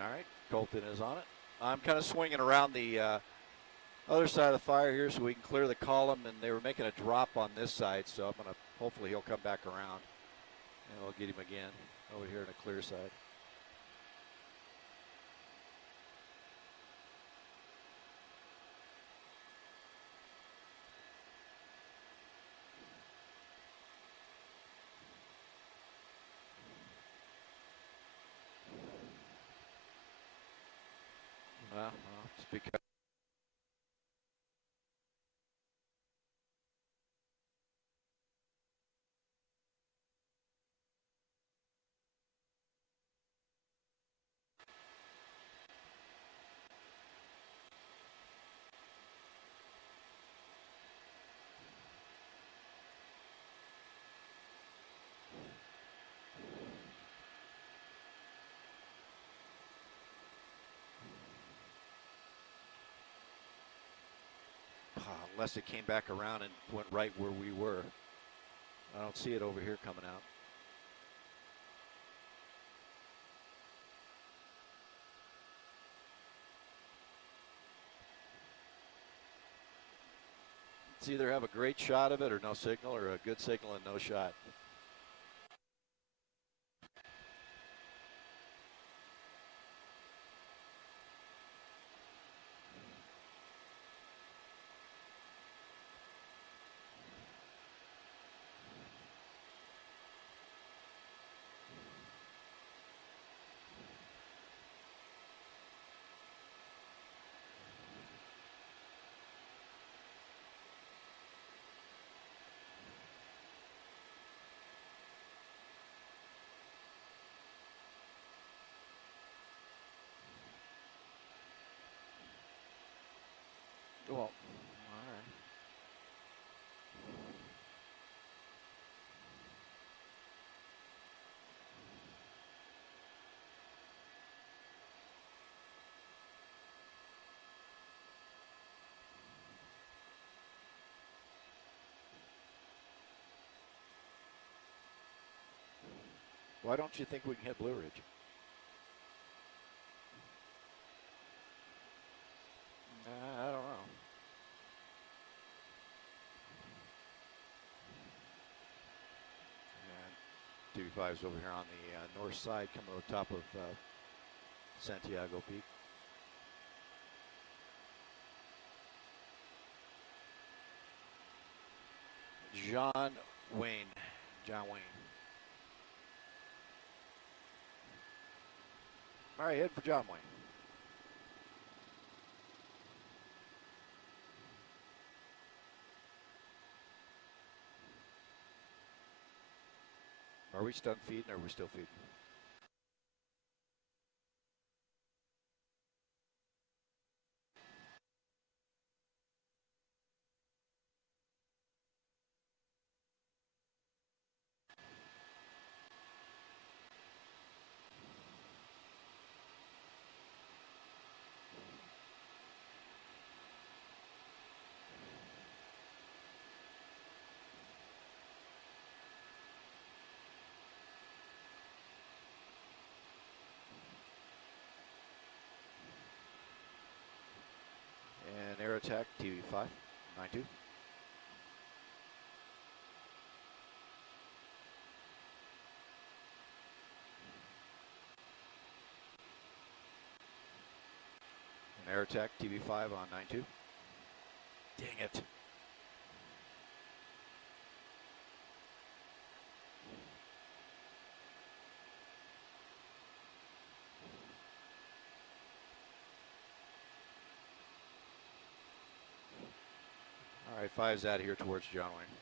All right, Colton is on it. I'm kind of swinging around the other side of the fire here so we can clear the column, and they were making a drop on this side, so I'm going to, hopefully he'll come back around, and we'll get him again over here on the clear side. Well, it's because unless it came back around and went right where we were. I don't see it over here coming out. It's either have a great shot of it or no signal, or a good signal and no shot. Well, all right. Why don't you think we can hit Blue Ridge? I don't know. And 255's over here on the north side, coming over top of Santiago Peak. John Wayne. John Wayne. All right, head for John Wayne. Are we done feeding or are we still feeding? And air attack, TV5, 92. And air attack, TV5 on 92. Dang it. All right, five's out of here towards John Wayne.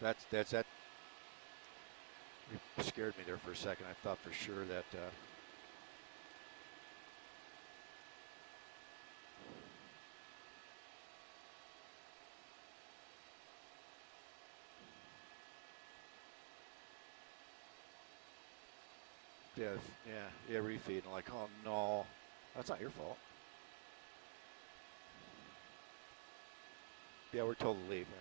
That's that. It scared me there for a second. I thought for sure that. Yeah, refeed. And like, oh no, that's not your fault. Yeah, we're told to leave. Yeah.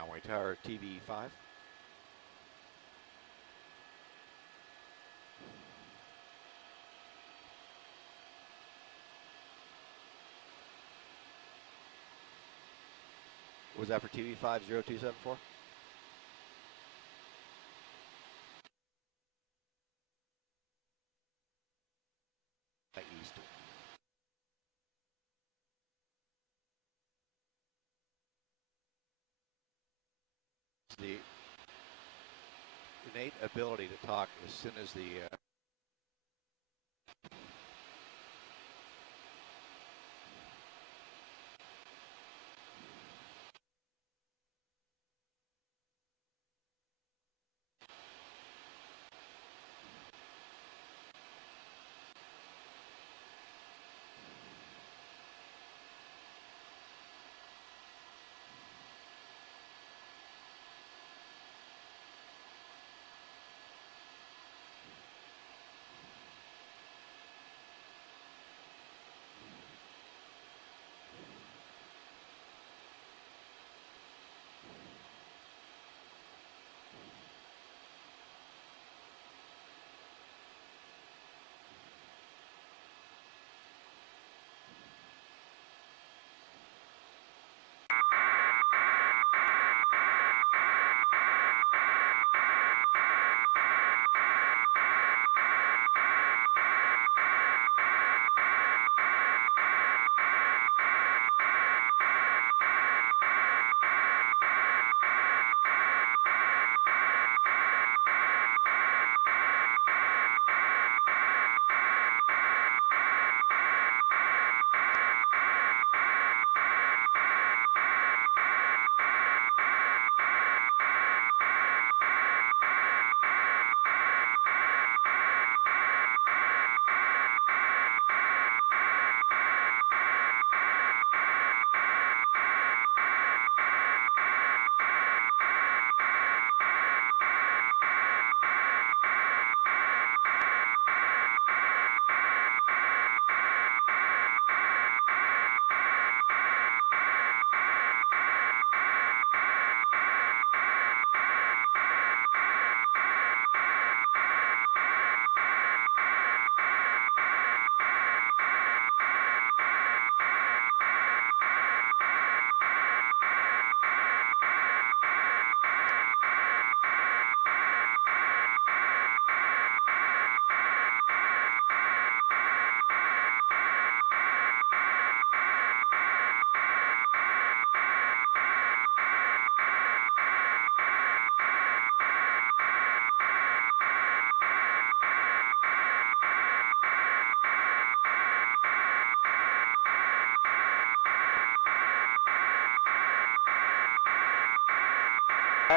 Conway Tower, TV5. Was that for TV5 0274? East. The innate ability to talk as soon as the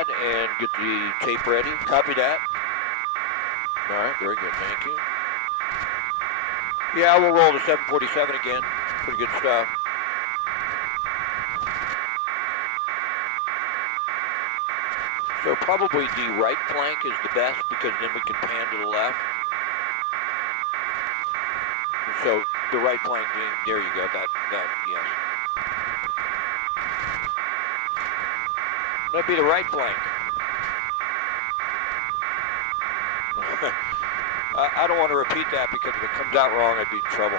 and get the tape ready. Copy that. All right, very good. Thank you. Yeah, we'll roll to 747 again. Pretty good stuff. So probably the right flank is the best because then we can pan to the left. So the right flank being, there you go, that, yes. That'd be the right flank. I don't want to repeat that because if it comes out wrong, I'd be in trouble.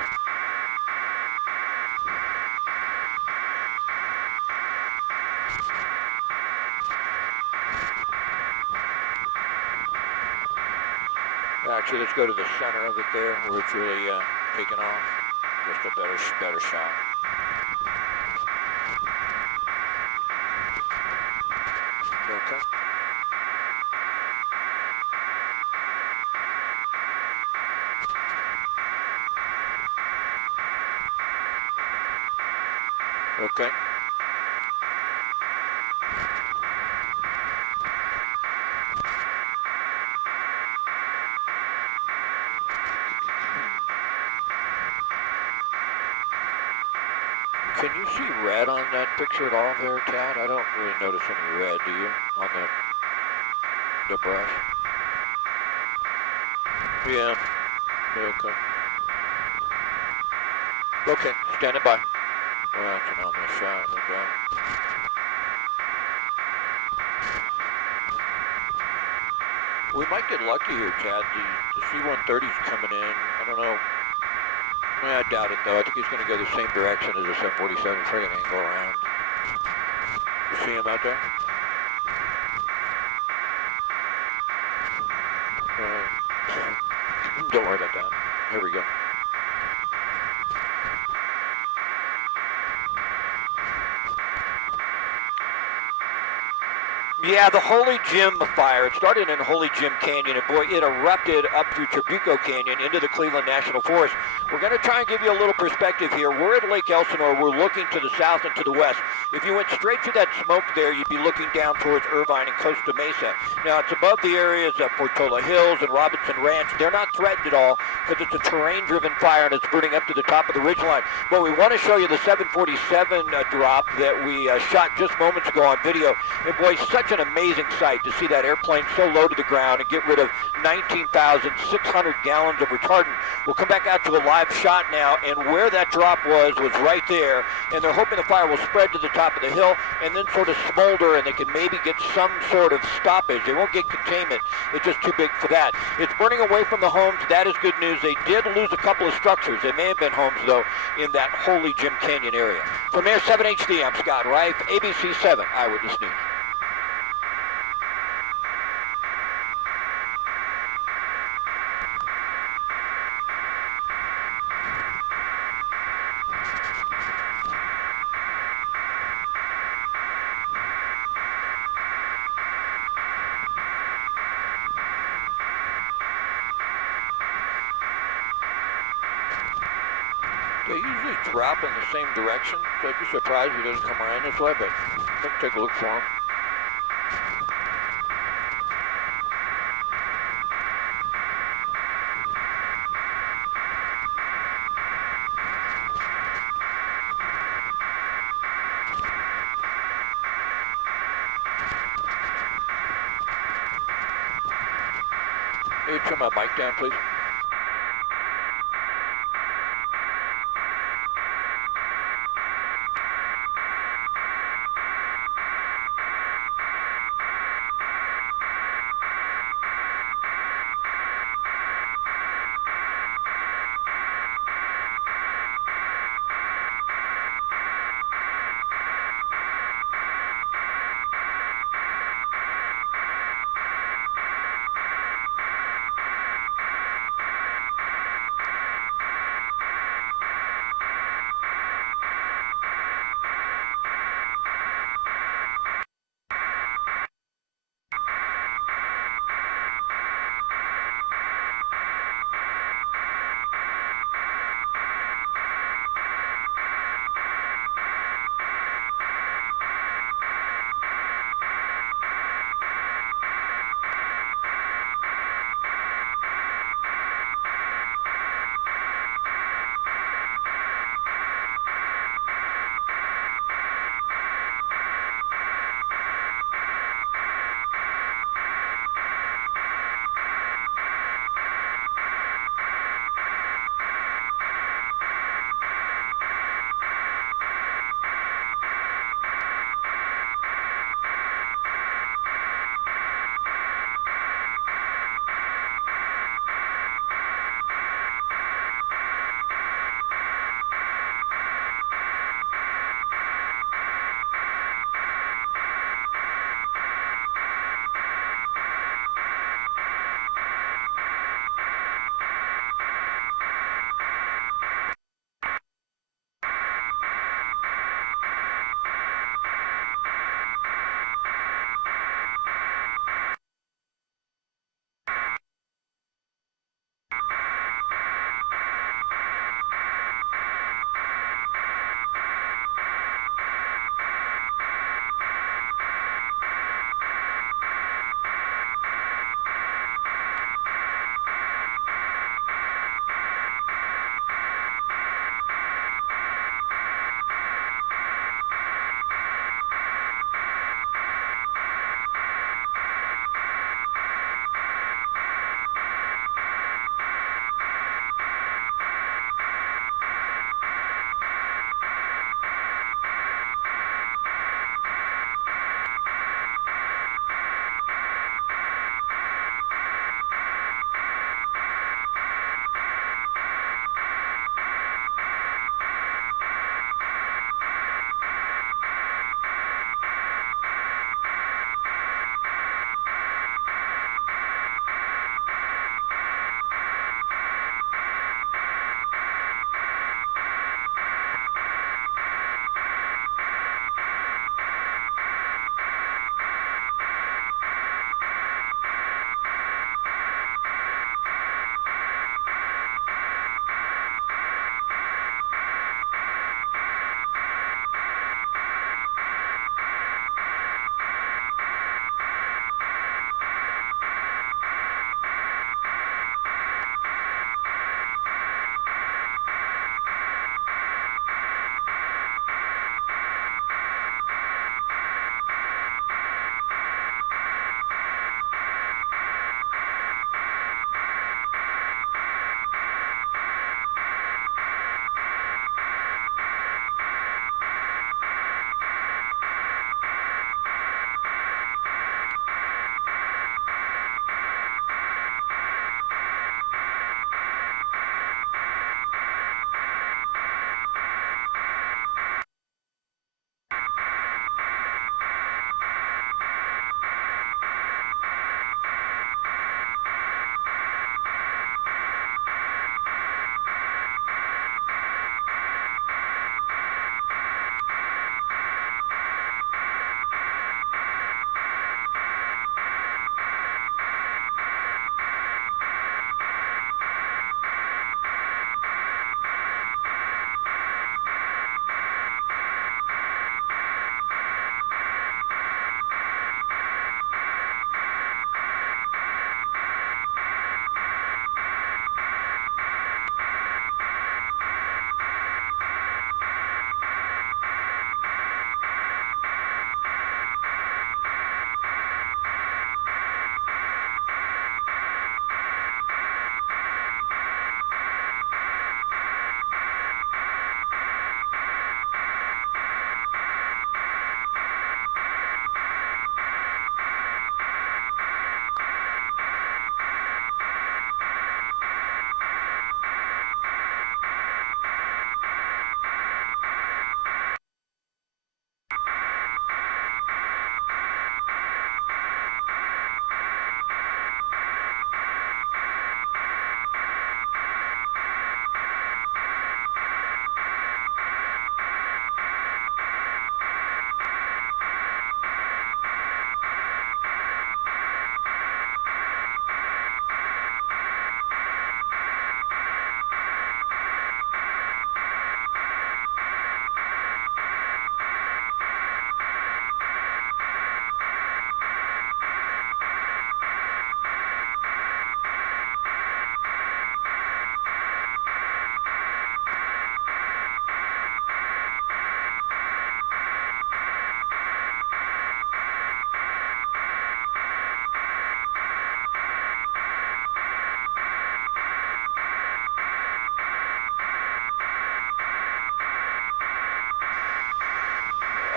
Actually, let's go to the center of it there where it's really taking off. Just a better shot. Okay. Okay. Can you see red on that picture at all there, Tad? I don't really notice any red, do you? On the brush? Yeah. Okay. Okay, standing by. Well, that's an on this shot. Okay. We might get lucky here, Chad. The C-130's coming in. I don't know. I doubt it, though. I think he's going to go the same direction as the 747. He's probably going to go around. You see him out there? Don't worry about that. Here we go. Yeah, the Holy Jim fire. It started in Holy Jim Canyon, and boy, it erupted up through Trabuco Canyon into the Cleveland National Forest. We're going to try and give you a little perspective here. We're at Lake Elsinore. We're looking to the south and to the west. If you went straight through that smoke there, you'd be looking down towards Irvine and Costa Mesa. Now, it's above the areas of Portola Hills and Robinson Ranch. They're not threatened at all because it's a terrain-driven fire, and it's burning up to the top of the ridgeline. But we want to show you the 747 drop that we shot just moments ago on video. And boy, such an amazing sight to see that airplane so low to the ground and get rid of 19,600 gallons of retardant. We'll come back out to a live shot now, and where that drop was right there, and they're hoping the fire will spread to the top of the hill and then sort of smolder, and they can maybe get some sort of stoppage. They won't get containment. It's just too big for that. It's burning away from the homes. That is good news. They did lose a couple of structures. They may have been homes, though, in that Holy Jim Canyon area. From Air 7HD, I'm Scott Reif, ABC 7 Eyewitness News. They usually drop in the same direction, so I'd be surprised if he doesn't come around this way, but let's take a look for him. Hey, turn my mic down, please.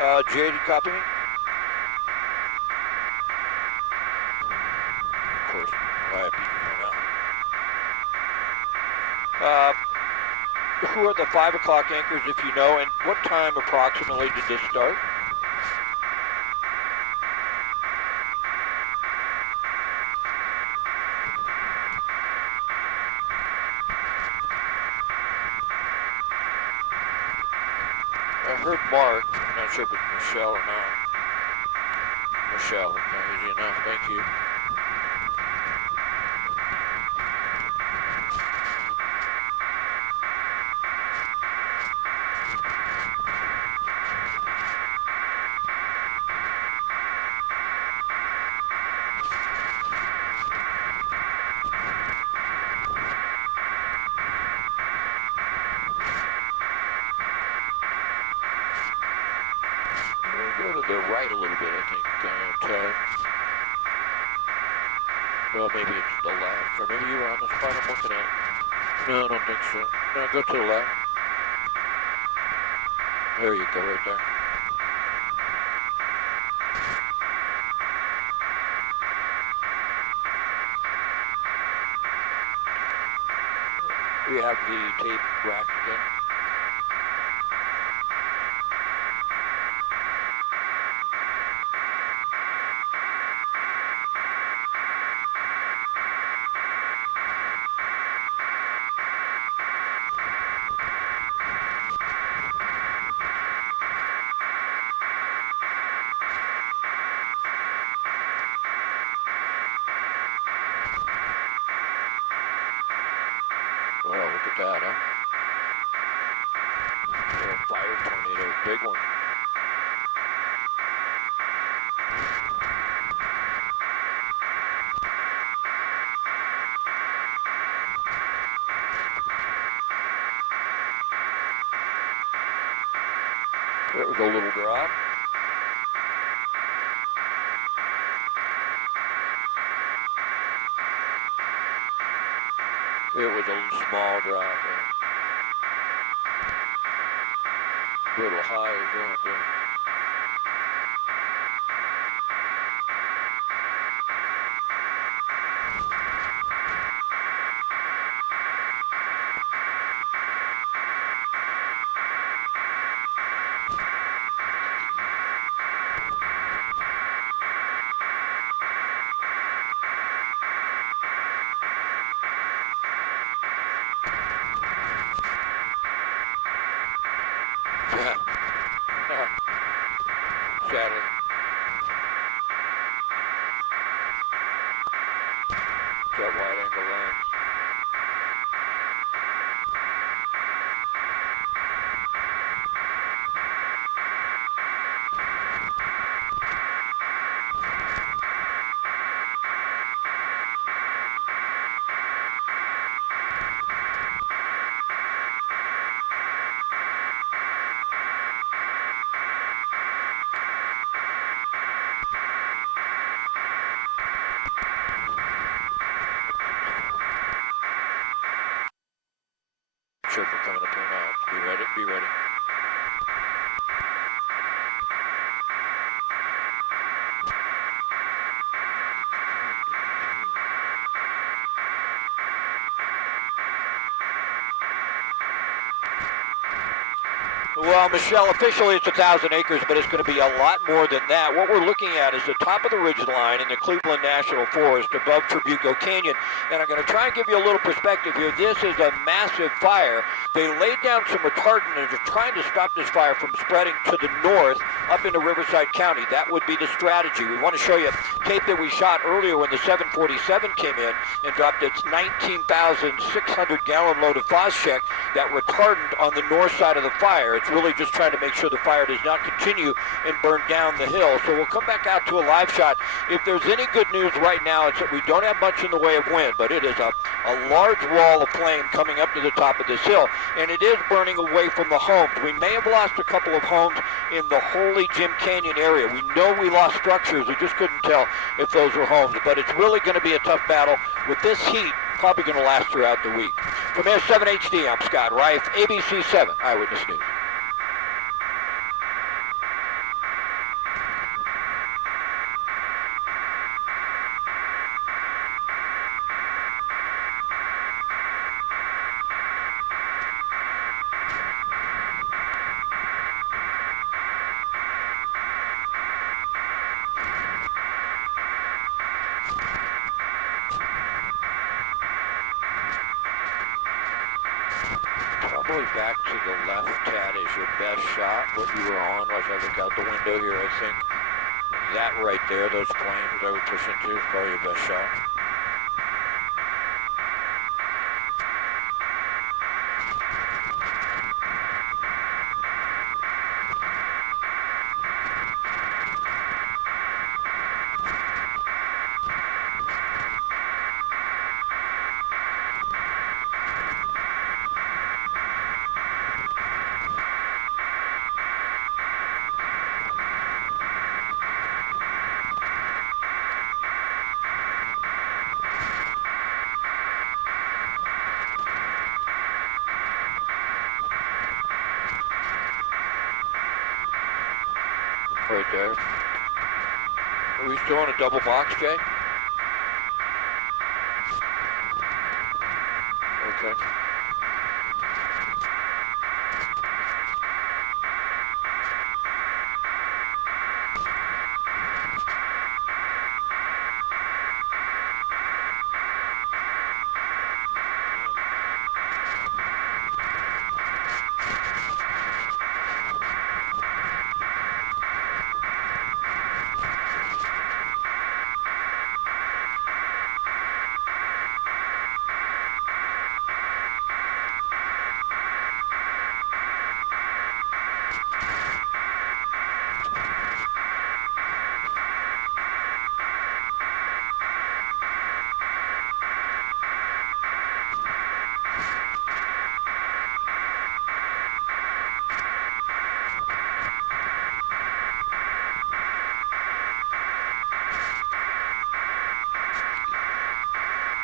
Jay, do you copy me? Of course. I have people now. Who are the 5 o'clock anchors, if you know, and what time approximately did this start? I heard Mark. I'm not sure if it's Michelle or not. Michelle, okay, easy enough. Thank you. Go to the right a little bit, I think, Ted. Well, maybe it's the left, or maybe you were on the spot I'm looking at. No, I don't think so. No, go to the left. There you go, right there. We have the tape rack again. Wow, look at that, huh? Little fire tornado, big one. There was a little drop. It was a small drop. A little high as well, too. Yeah. Sadly. That wide angle lens. Sure, if we're coming up here now. Be ready, be ready. Well, Michelle, officially it's 1,000 acres, but it's going to be a lot more than that. What we're looking at is the top of the ridge line in the Cleveland National Forest above Trabuco Canyon. And I'm going to try and give you a little perspective here. This is a massive fire. They laid down some retardant and are trying to stop this fire from spreading to the north up into Riverside County. That would be the strategy. We want to show you tape that we shot earlier when the 747 came in and dropped its 19,600 gallon load of Phos-Chek, that retardant on the north side of the fire. It's really just trying to make sure the fire does not continue and burn down the hill. So we'll come back out to a live shot. If there's any good news right now, it's that we don't have much in the way of wind, but it is a large wall of flame coming up to the top of this hill, and it is burning away from the homes. We may have lost a couple of homes in the Holy Jim Canyon area. We know we lost structures. We just couldn't tell if those were homes, but it's really going to be a tough battle with this heat. Probably going to last throughout the week. From Air 7 HD, I'm Scott Reif, ABC 7 Eyewitness News. Probably back to the left, Tad, is your best shot. What you were on, as I look out the window here, I think that right there, those flames I would push into, is probably your best shot. Right there. Are we still on a double box, Jay? Okay.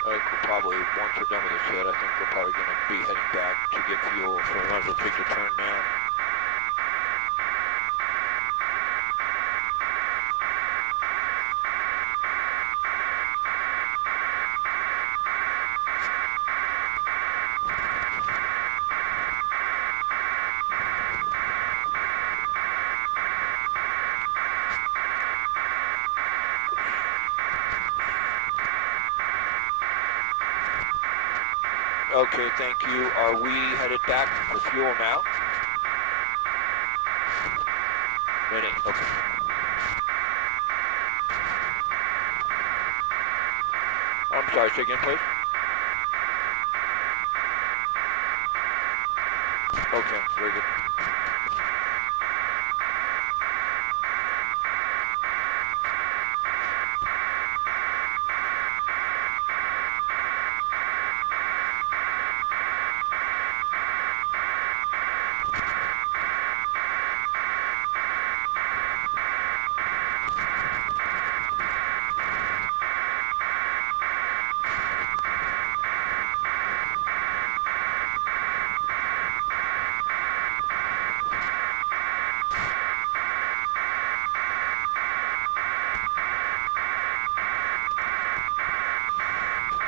I think we're probably, once we're done with this hit, I think we're probably going to be heading back to get fuel, so we might as well take the turn now. Okay, thank you. Are we headed back for fuel now? Ready? Okay. I'm sorry, say again, please. Okay, very good.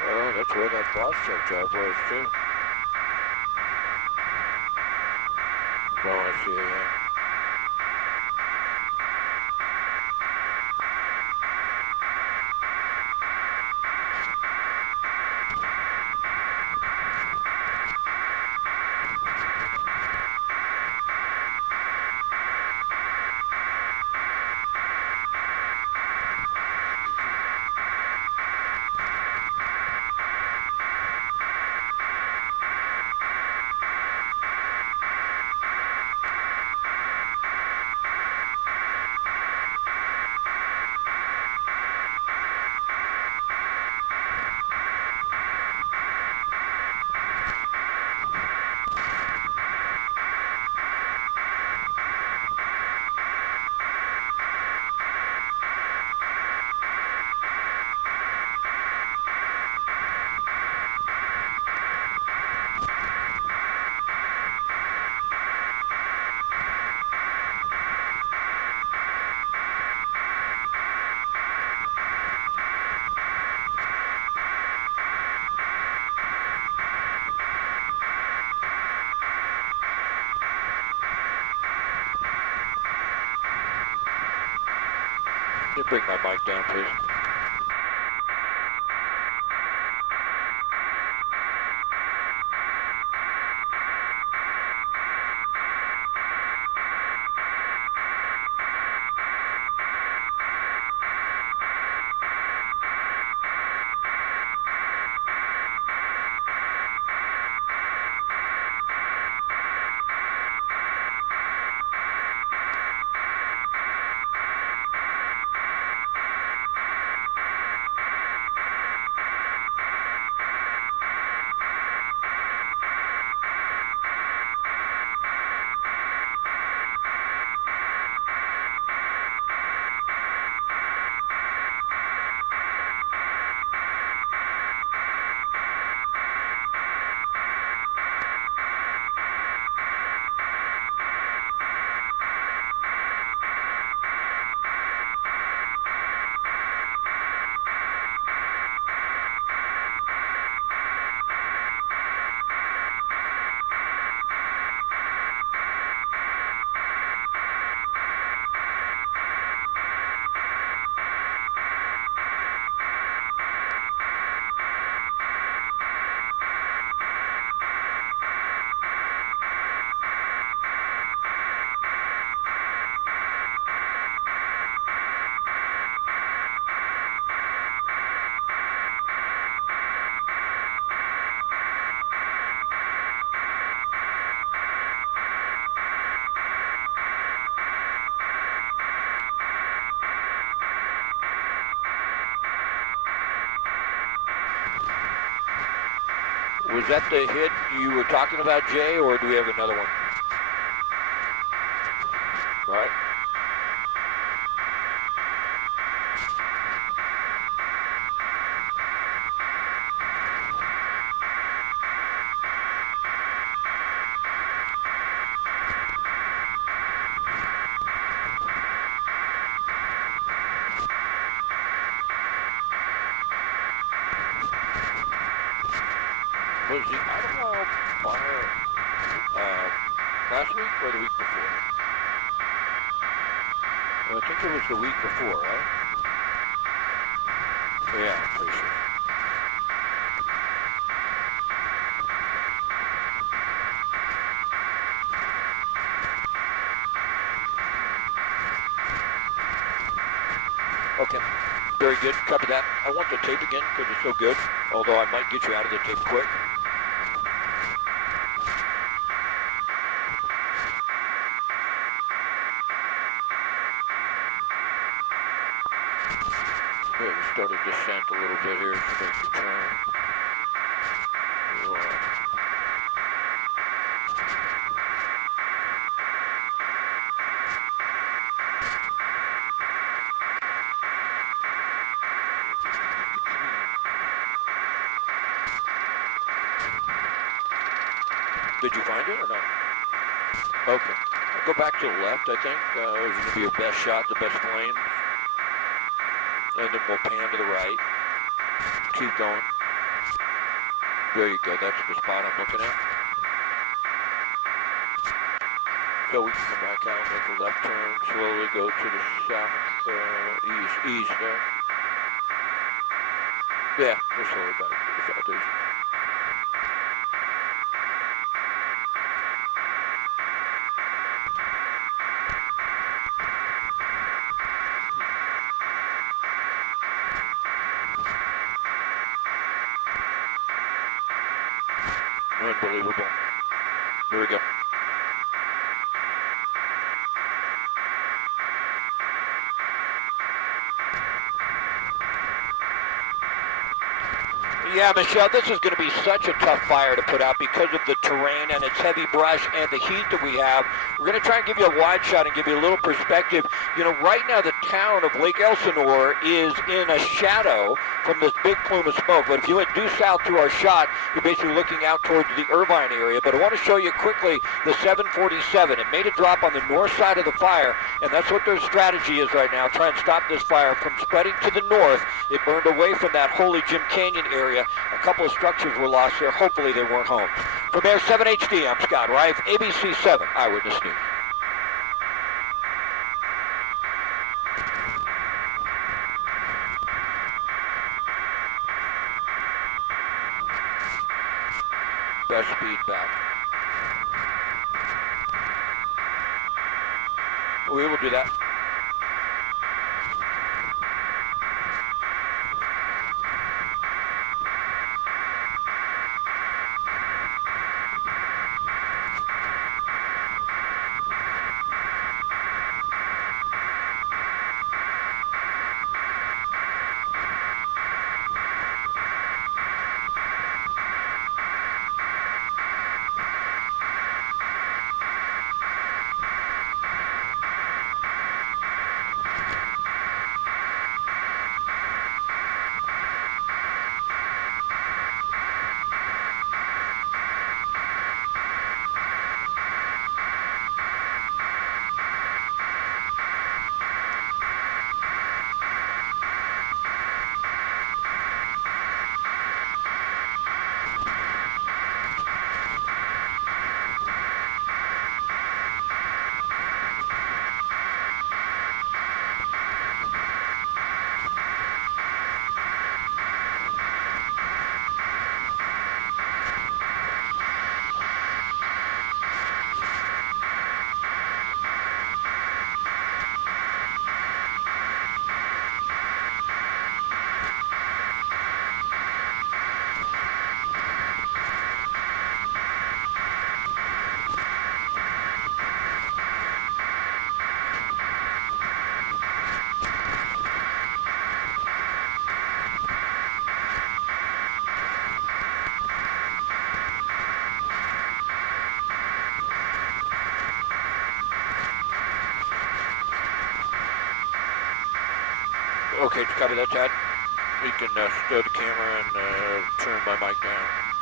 Oh, that's where that frost truck job was, too. Oh, I see, yeah. Can you bring my mic down, please? Was that the hit you were talking about, Jay, or do we have another one? Right. Was the Idlewild fire last week or the week before? I think it was the week before, right? Yeah, I'm pretty sure. Okay, very good. Copy that. I want the tape again because it's so good, although I might get you out of the tape quick. Okay, we started descent a little bit here to make the turn. Did you find it or not? Okay. I'll go back to the left, I think. It was going to be your best shot, the best flames. And then we'll pan to the right. Keep going. There you go. That's the spot I'm looking at. So we can come back out, make a left turn, slowly go to the east there. Yeah, we're slowly back to the southeast. Unbelievable. Here we go. Yeah, Michelle, this is going to be such a tough fire to put out because of the terrain and its heavy brush and the heat that we have. We're going to try and give you a wide shot and give you a little perspective. You know, right now the town of Lake Elsinore is in a shadow from this big plume of smoke. But if you went due south to our shot, you're basically looking out towards the Irvine area. But I want to show you quickly the 747. It made a drop on the north side of the fire, and that's what their strategy is right now, try and stop this fire from spreading to the north. It burned away from that Holy Jim Canyon area. A couple of structures were lost there. Hopefully they weren't homes. From Air 7 HD, I'm Scott Reif, ABC 7 Eyewitness News. Best speed back. We will do that. Okay, copy that, Tad. You can stow the camera and turn my mic down.